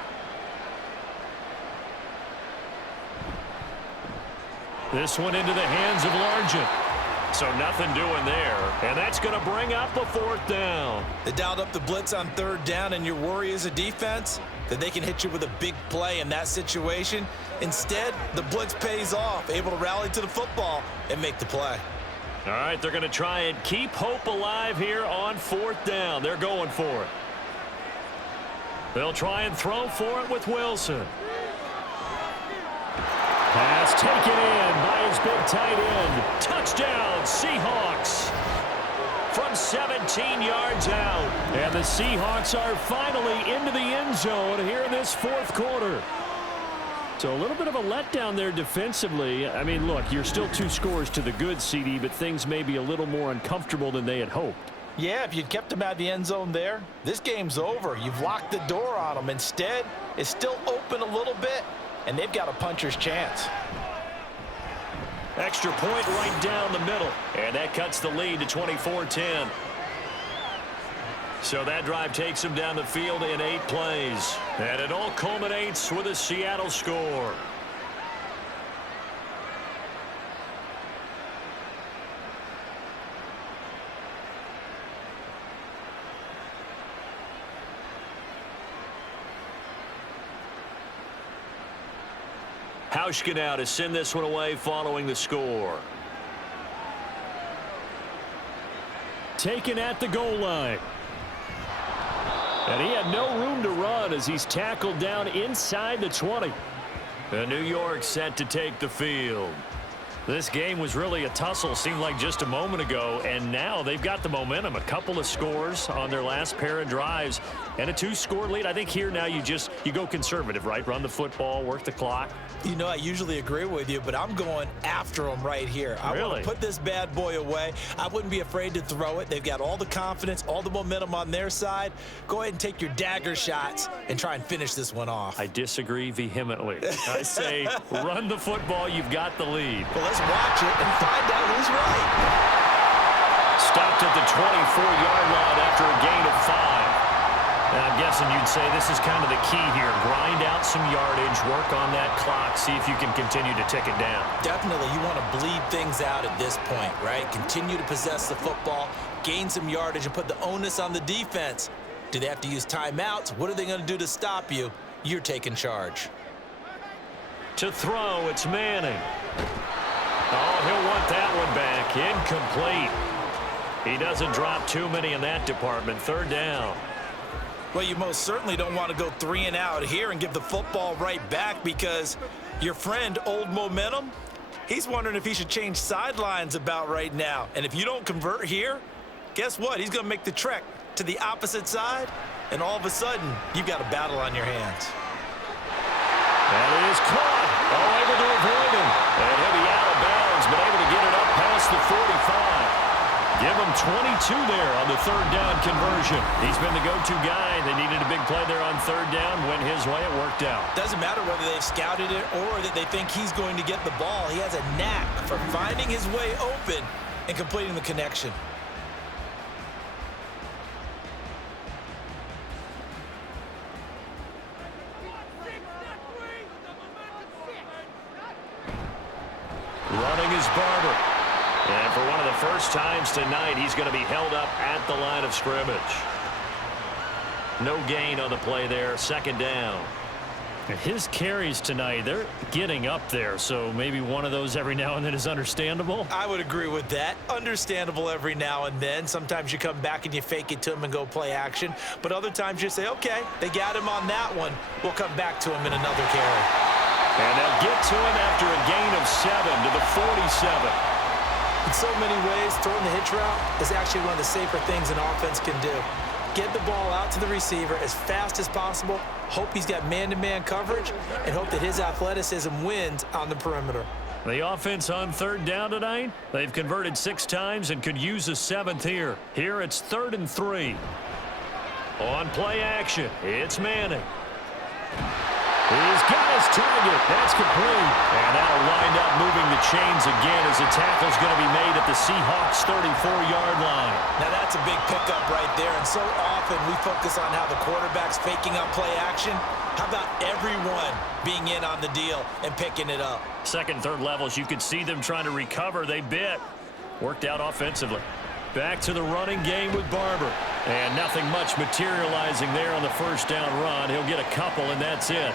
This one into the hands of Largent. So nothing doing there, and that's going to bring up a 4th down. They dialed up the blitz on 3rd down, and your worry as a defense that they can hit you with a big play in that situation. Instead, the blitz pays off, able to rally to the football and make the play. All right, they're going to try and keep hope alive here on 4th down. They're going for it. They'll try and throw for it with Wilson. Pass taken in by his big tight end. Touchdown, Seahawks. From 17 yards out. And the Seahawks are finally into the end zone here in this 4th quarter. So a little bit of a letdown there defensively. I mean, look, you're still 2 scores to the good, CD, but things may be a little more uncomfortable than they had hoped. Yeah, if you'd kept them out of the end zone there, this game's over. You've locked the door on them. Instead, it's still open a little bit, and they've got a puncher's chance. Extra point right down the middle. And that cuts the lead to 24-10. So that drive takes him down the field in 8 plays. And it all culminates with a Seattle score. Hauschka now to send this one away following the score. Taken at the goal line. And he had no room to run as he's tackled down inside the 20. And New York set to take the field. This game was really a tussle, seemed like just a moment ago, and now they've got the momentum. A couple of scores on their last pair of drives and a 2-score lead. I think here now you go conservative, right? Run the football, work the clock. You know, I usually agree with you, but I'm going after them right here. I want to put this bad boy away. I wouldn't be afraid to throw it. They've got all the confidence, all the momentum on their side. Go ahead and take your dagger shots and try and finish this one off. I disagree vehemently. I say run the football. You've got the lead. Well, let's watch it and find out who's right. Stopped at the 24-yard line after a gain of 5. And I'm guessing you'd say this is kind of the key here. Grind out some yardage, work on that clock, see if you can continue to tick it down. Definitely, you want to bleed things out at this point, right? Continue to possess the football, gain some yardage, and put the onus on the defense. Do they have to use timeouts? What are they going to do to stop you? You're taking charge. To throw, it's Manning. Oh, he'll want that one back. Incomplete. He doesn't drop too many in that department. 3rd down. Well, you most certainly don't want to go 3 and out here and give the football right back because your friend, Old Momentum, he's wondering if he should change sidelines about right now. And if you don't convert here, guess what? He's going to make the trek to the opposite side, and all of a sudden, you've got a battle on your hands. That is caught. Oh, able to avoid him. And he'll be out of bounds, but able to get it up past the 45. Give him 22 there on the 3rd down conversion. He's been the go-to guy. They needed a big play there on 3rd down. Went his way. It worked out. Doesn't matter whether they've scouted it or that they think he's going to get the ball. He has a knack for finding his way open and completing the connection. Running is Barber. And for one of the first times tonight, he's going to be held up at the line of scrimmage. No gain on the play there. 2nd down. His carries tonight, they're getting up there, so maybe one of those every now and then is understandable. I would agree with that. Understandable every now and then. Sometimes you come back and you fake it to him and go play action. But other times you say, okay, they got him on that one. We'll come back to him in another carry. And they'll get to him after a gain of 7 to the 47. In so many ways, throwing the hitch route is actually one of the safer things an offense can do. Get the ball out to the receiver as fast as possible, hope he's got man-to-man coverage, and hope that his athleticism wins on the perimeter. The offense on 3rd down tonight, they've converted 6 times and could use a 7th here. Here it's 3rd and 3. On play action, it's Manning. He's got his target. That's complete. And that'll wind up moving the chains again as a tackle's going to be made at the Seahawks 34-yard line. Now that's a big pickup right there, and so often we focus on how the quarterback's faking up play action. How about everyone being in on the deal and picking it up? 2nd, 3rd levels, you could see them trying to recover. They bit. Worked out offensively. Back to the running game with Barber. And nothing much materializing there on the 1st down run. He'll get a couple, and that's it.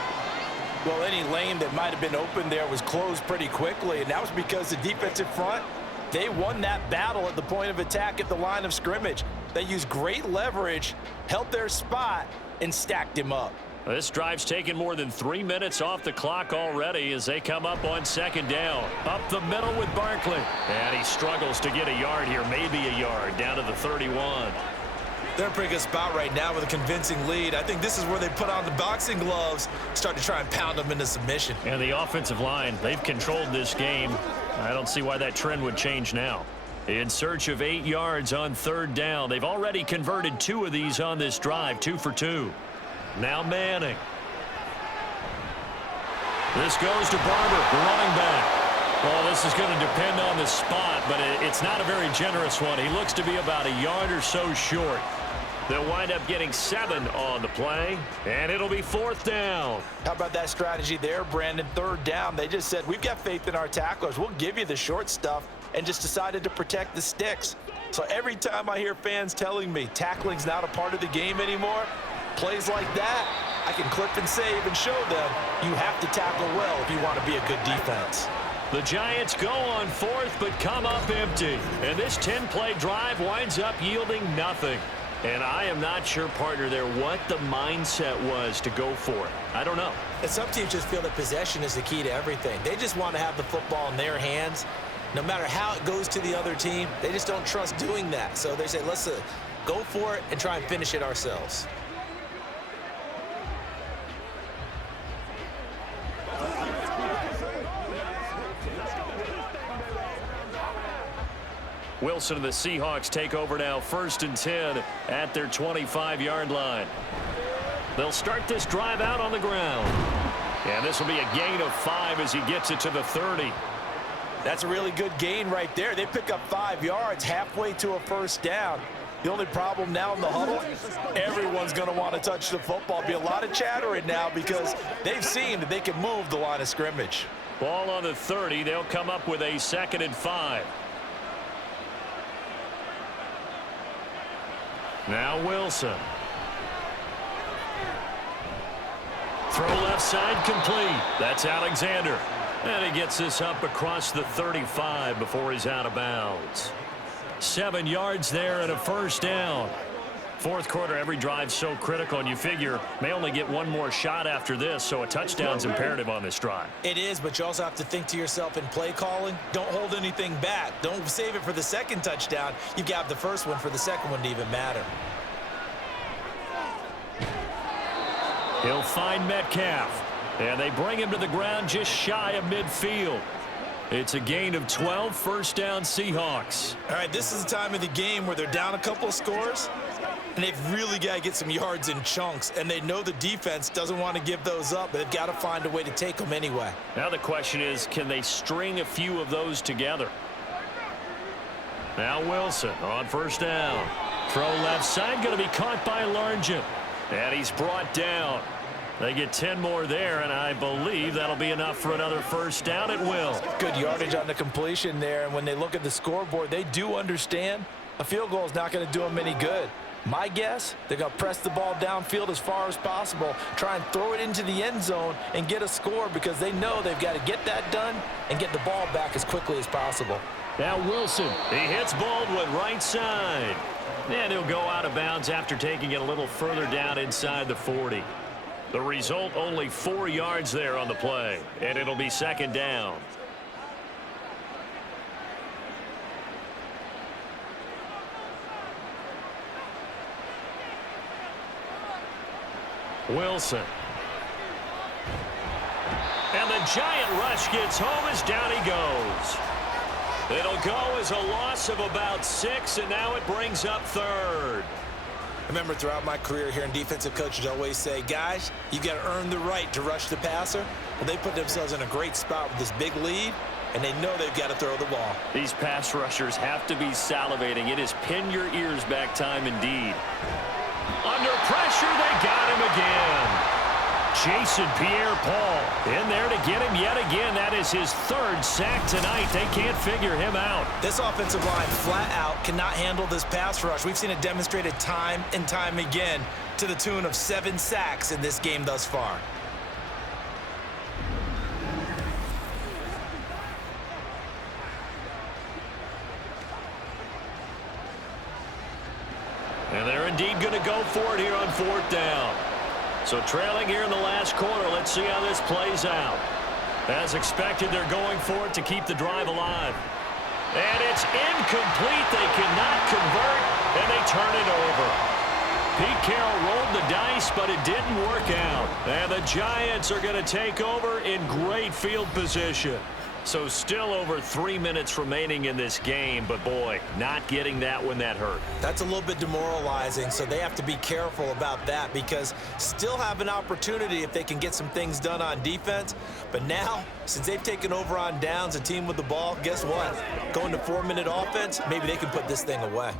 Well, any lane that might have been open there was closed pretty quickly, and that was because the defensive front, they won that battle at the point of attack at the line of scrimmage. They used great leverage, held their spot, and stacked him up. This drive's taken more than 3 minutes off the clock already as they come up on 2nd down. Up the middle with Barkley. And he struggles to get a yard here, maybe a yard, down to the 31. They're in a pretty good spot right now with a convincing lead. I think this is where they put on the boxing gloves, start to try and pound them into submission. And the offensive line, they've controlled this game. I don't see why that trend would change now. In search of 8 yards on 3rd down. They've already converted 2 of these on this drive, 2 for 2. Now Manning. This goes to Barber, the running back. Well, this is going to depend on the spot, but it's not a very generous one. He looks to be about a yard or so short. They'll wind up getting 7 on the play, and it'll be 4th down. How about that strategy there, Brandon? 3rd down. They just said, we've got faith in our tacklers. We'll give you the short stuff, and just decided to protect the sticks. So every time I hear fans telling me tackling's not a part of the game anymore, plays like that, I can clip and save and show them you have to tackle well if you want to be a good defense. The Giants go on 4th, but come up empty. And this 10-play drive winds up yielding nothing. And I am not sure, partner, there what the mindset was to go for it. I don't know. And some teams just feel that possession is the key to everything. They just want to have the football in their hands. No matter how it goes to the other team, they just don't trust doing that. So they say, let's go for it and try and finish it ourselves. Wilson and the Seahawks take over now, 1st and 10 at their 25-yard line. They'll start this drive out on the ground. And this will be a gain of 5 as he gets it to the 30. That's a really good gain right there. They pick up 5 yards halfway to a 1st down. The only problem now in the huddle, everyone's going to want to touch the football. Be a lot of chattering now because they've seen that they can move the line of scrimmage. Ball on the 30. They'll come up with a 2nd and 5. Now Wilson. Throw left side complete. That's Alexander. And he gets this up across the 35 before he's out of bounds. 7 yards there and a 1st down. 4th quarter, every drive so critical, and you figure may only get one more shot after this, so a touchdown's imperative on this drive. It is, but you also have to think to yourself in play calling, don't hold anything back. Don't save it for the 2nd touchdown. You've got the 1st one for the 2nd one to even matter. He'll find Metcalf, and they bring him to the ground just shy of midfield. It's a gain of 12, 1st down Seahawks. All right, this is the time of the game where they're down a couple of scores, and they've really got to get some yards in chunks, and they know the defense doesn't want to give those up, but they've got to find a way to take them anyway. Now the question is, can they string a few of those together? Now Wilson on 1st down. Throw left side, going to be caught by Largent, and he's brought down. They get 10 more there, and I believe that'll be enough for another 1st down at will. Good yardage on the completion there, and when they look at the scoreboard, they do understand a field goal is not going to do them any good. My guess, they're going to press the ball downfield as far as possible, try and throw it into the end zone and get a score because they know they've got to get that done and get the ball back as quickly as possible. Now Wilson, he hits Baldwin right side. And he'll go out of bounds after taking it a little further down inside the 40. The result, only 4 yards there on the play, and it'll be 2nd down. Wilson. And the giant rush gets home as down he goes. It'll go as a loss of about 6, and now it brings up 3rd. I remember throughout my career hearing defensive coaches always say, guys, you got to earn the right to rush the passer. Well, they put themselves in a great spot with this big lead, and they know they've got to throw the ball. These pass rushers have to be salivating. It is pin your ears back time indeed. Under pressure, they got him again. Jason Pierre-Paul in there to get him yet again. That is his 3rd sack tonight. They can't figure him out. This offensive line flat out cannot handle this pass rush. We've seen it demonstrated time and time again to the tune of 7 sacks in this game thus far. And they're indeed going to go for it here on 4th down. So trailing here in the last quarter, let's see how this plays out. As expected, they're going for it to keep the drive alive. And it's incomplete. They cannot convert, and they turn it over. Pete Carroll rolled the dice, but it didn't work out. And the Giants are going to take over in great field position. So still over 3 minutes remaining in this game, but boy, not getting that when that hurt. That's a little bit demoralizing, so they have to be careful about that because still have an opportunity if they can get some things done on defense. But now, since they've taken over on downs, a team with the ball, guess what? Going to 4-minute offense, maybe they can put this thing away.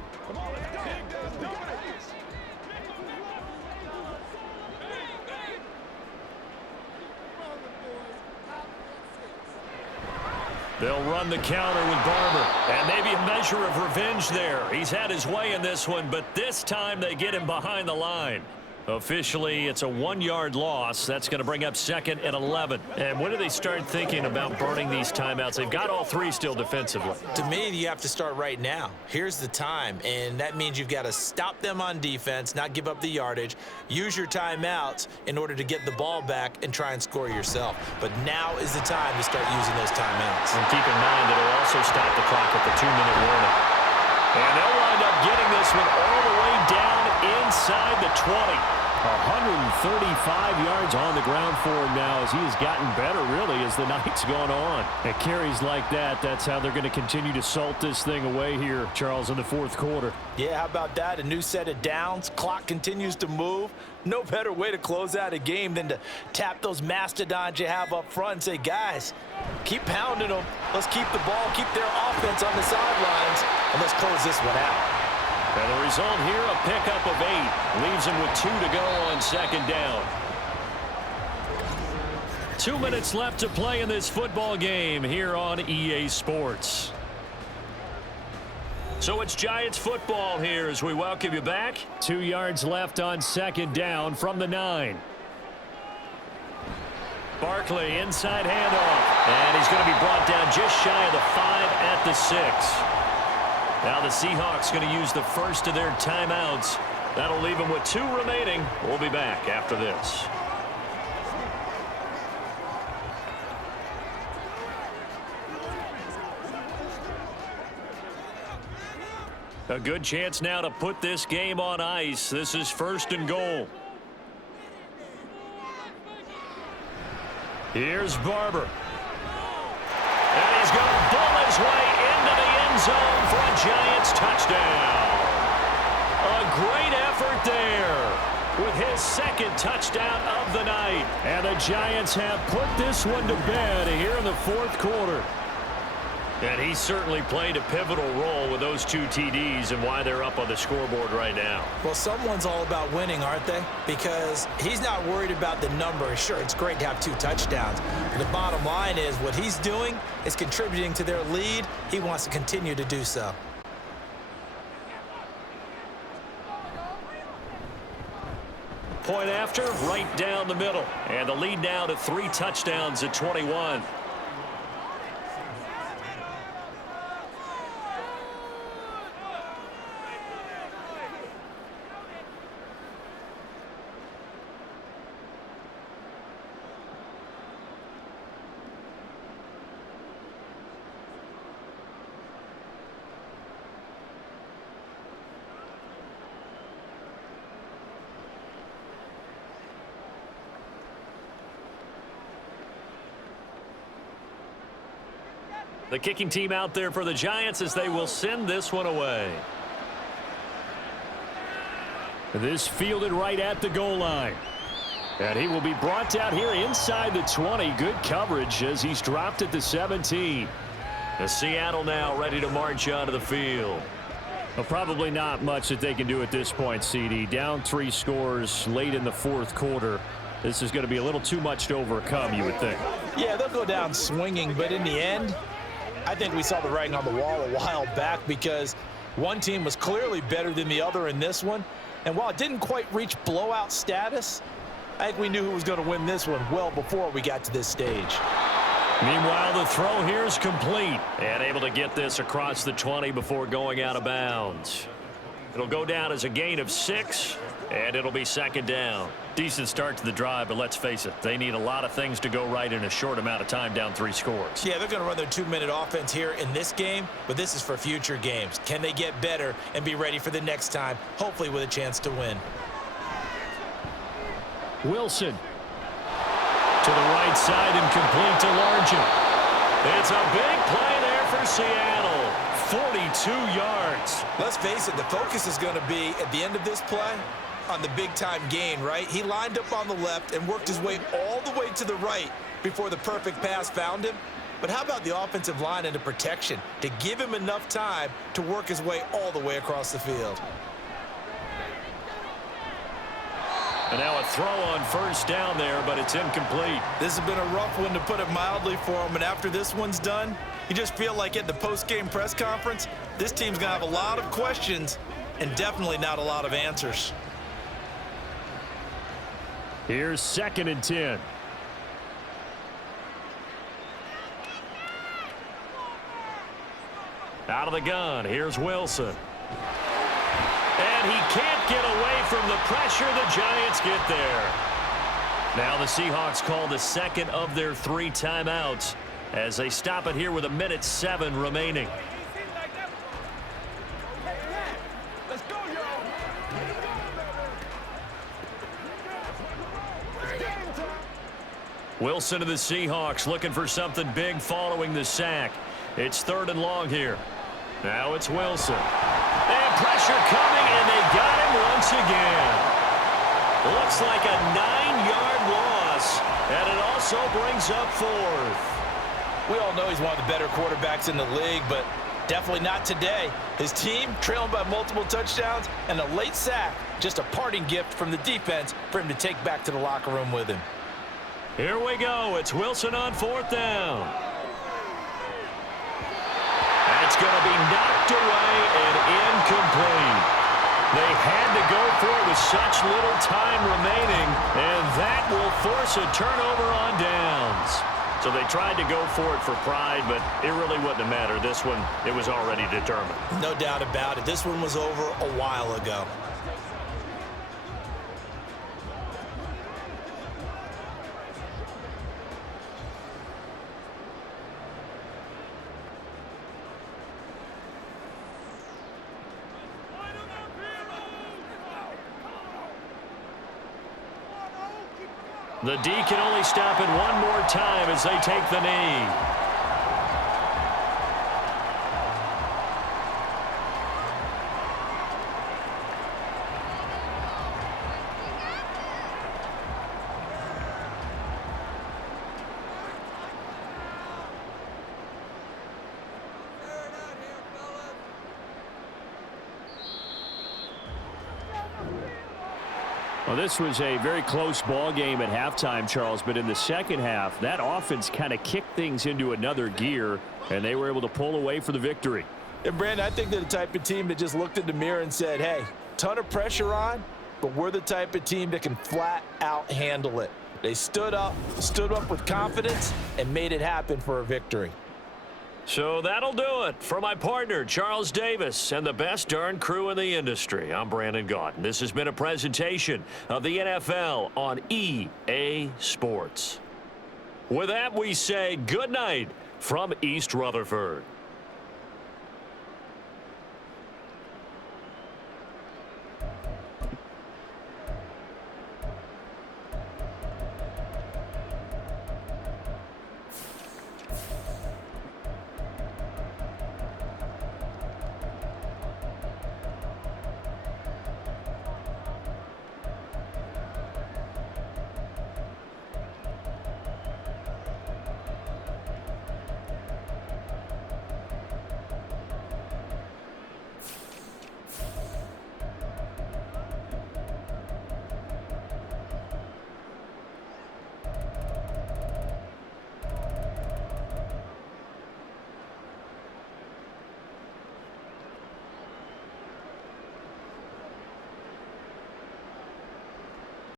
They'll run the counter with Barber. And maybe a measure of revenge there. He's had his way in this one, but this time they get him behind the line. Officially, it's a 1-yard loss. That's going to bring up 2nd and 11. And when do they start thinking about burning these timeouts? They've got all 3 still defensively. To me, you have to start right now. Here's the time, and that means you've got to stop them on defense, not give up the yardage, use your timeouts in order to get the ball back and try and score yourself. But now is the time to start using those timeouts. And keep in mind that it'll also stop the clock at the 2-minute warning. And they'll wind up getting this one all the way down inside the 20. 135 yards on the ground for him now as he has gotten better, really, as the night's gone on. At carries like that, that's how they're going to continue to salt this thing away here, Charles, in the 4th quarter. Yeah, how about that? A new set of downs. Clock continues to move. No better way to close out a game than to tap those mastodons you have up front and say, guys, keep pounding them. Let's keep the ball, keep their offense on the sidelines, and let's close this one out. And the result here, a pickup of 8. Leaves him with 2 to go on 2nd down. 2 minutes left to play in this football game here on EA Sports. So it's Giants football here as we welcome you back. 2 yards left on 2nd down from the 9. Barkley inside handoff. And he's going to be brought down just shy of the 5 at the 6. Now the Seahawks going to use the first of their timeouts. That'll leave them with 2 remaining. We'll be back after this. A good chance now to put this game on ice. This is 1st and goal. Here's Barber. And he's going to bull his way into the end zone for a Giants touchdown. A great effort there with his 2nd touchdown of the night. And the Giants have put this one to bed here in the 4th quarter. And he certainly played a pivotal role with those 2 TDs and why they're up on the scoreboard right now. Well, someone's all about winning, aren't they? Because he's not worried about the number. Sure, it's great to have 2 touchdowns. But the bottom line is what he's doing is contributing to their lead. He wants to continue to do so. Point after, right down the middle. And the lead now to 3 touchdowns at 21. The kicking team out there for the Giants as they will send this one away. This fielded right at the goal line. And he will be brought down here inside the 20. Good coverage as he's dropped at the 17. The Seattle now ready to march onto the field. Well, probably not much that they can do at this point, CD. Down 3 scores late in the 4th quarter. This is going to be a little too much to overcome, you would think. Yeah, they'll go down swinging, but in the end, I think we saw the writing on the wall a while back because one team was clearly better than the other in this one. And while it didn't quite reach blowout status, I think we knew who was going to win this one well before we got to this stage. Meanwhile, the throw here is complete and able to get this across the 20 before going out of bounds. It'll go down as a gain of 6, and it'll be 2nd down. Decent start to the drive, but let's face it, they need a lot of things to go right in a short amount of time down 3 scores. Yeah, they're going to run their 2-minute offense here in this game, but this is for future games. Can they get better and be ready for the next time, hopefully with a chance to win? Wilson. To the right side and complete to Largent. It's a big play there for Seattle. 42 yards. Let's face it, the focus is going to be at the end of this play on the big-time gain, right? He lined up on the left and worked his way all the way to the right before the perfect pass found him. But how about the offensive line and the protection to give him enough time to work his way all the way across the field? And now a throw on first down there, but it's incomplete. This has been a rough one, to put it mildly, for him. And after this one's done, you just feel like at the post-game press conference, this team's going to have a lot of questions and definitely not a lot of answers. Here's 2nd and 10. Out of the gun, here's Wilson. And he can't get away from the pressure. The Giants get there. Now the Seahawks call the second of their 3 timeouts as they stop it here with 1:07 remaining. Let's go, y'all. Wilson to the Seahawks looking for something big following the sack. It's 3rd and long here. Now it's Wilson. And pressure coming, and they got him once again. Looks like a 9-yard loss, and it also brings up 4th. We all know he's one of the better quarterbacks in the league, but definitely not today. His team trailing by multiple touchdowns, and a late sack, just a parting gift from the defense for him to take back to the locker room with him. Here we go. It's Wilson on 4th down. That's going to be knocked away and incomplete. They had to go for it with such little time remaining, and that will force a turnover on downs. So they tried to go for it for pride, but it really wouldn't have mattered. This one, it was already determined. No doubt about it. This one was over a while ago. The D can only stop it one more time as they take the knee. Well, this was a very close ball game at halftime, Charles, but in the second half, that offense kind of kicked things into another gear, and they were able to pull away for the victory. And, Brandon, I think they're the type of team that just looked in the mirror and said, hey, ton of pressure on, but we're the type of team that can flat out handle it. They stood up with confidence, and made it happen for a victory. So that'll do it for my partner, Charles Davis, and the best darn crew in the industry. I'm Brandon Gaudin. This has been a presentation of the NFL on EA Sports. With that, we say good night from East Rutherford.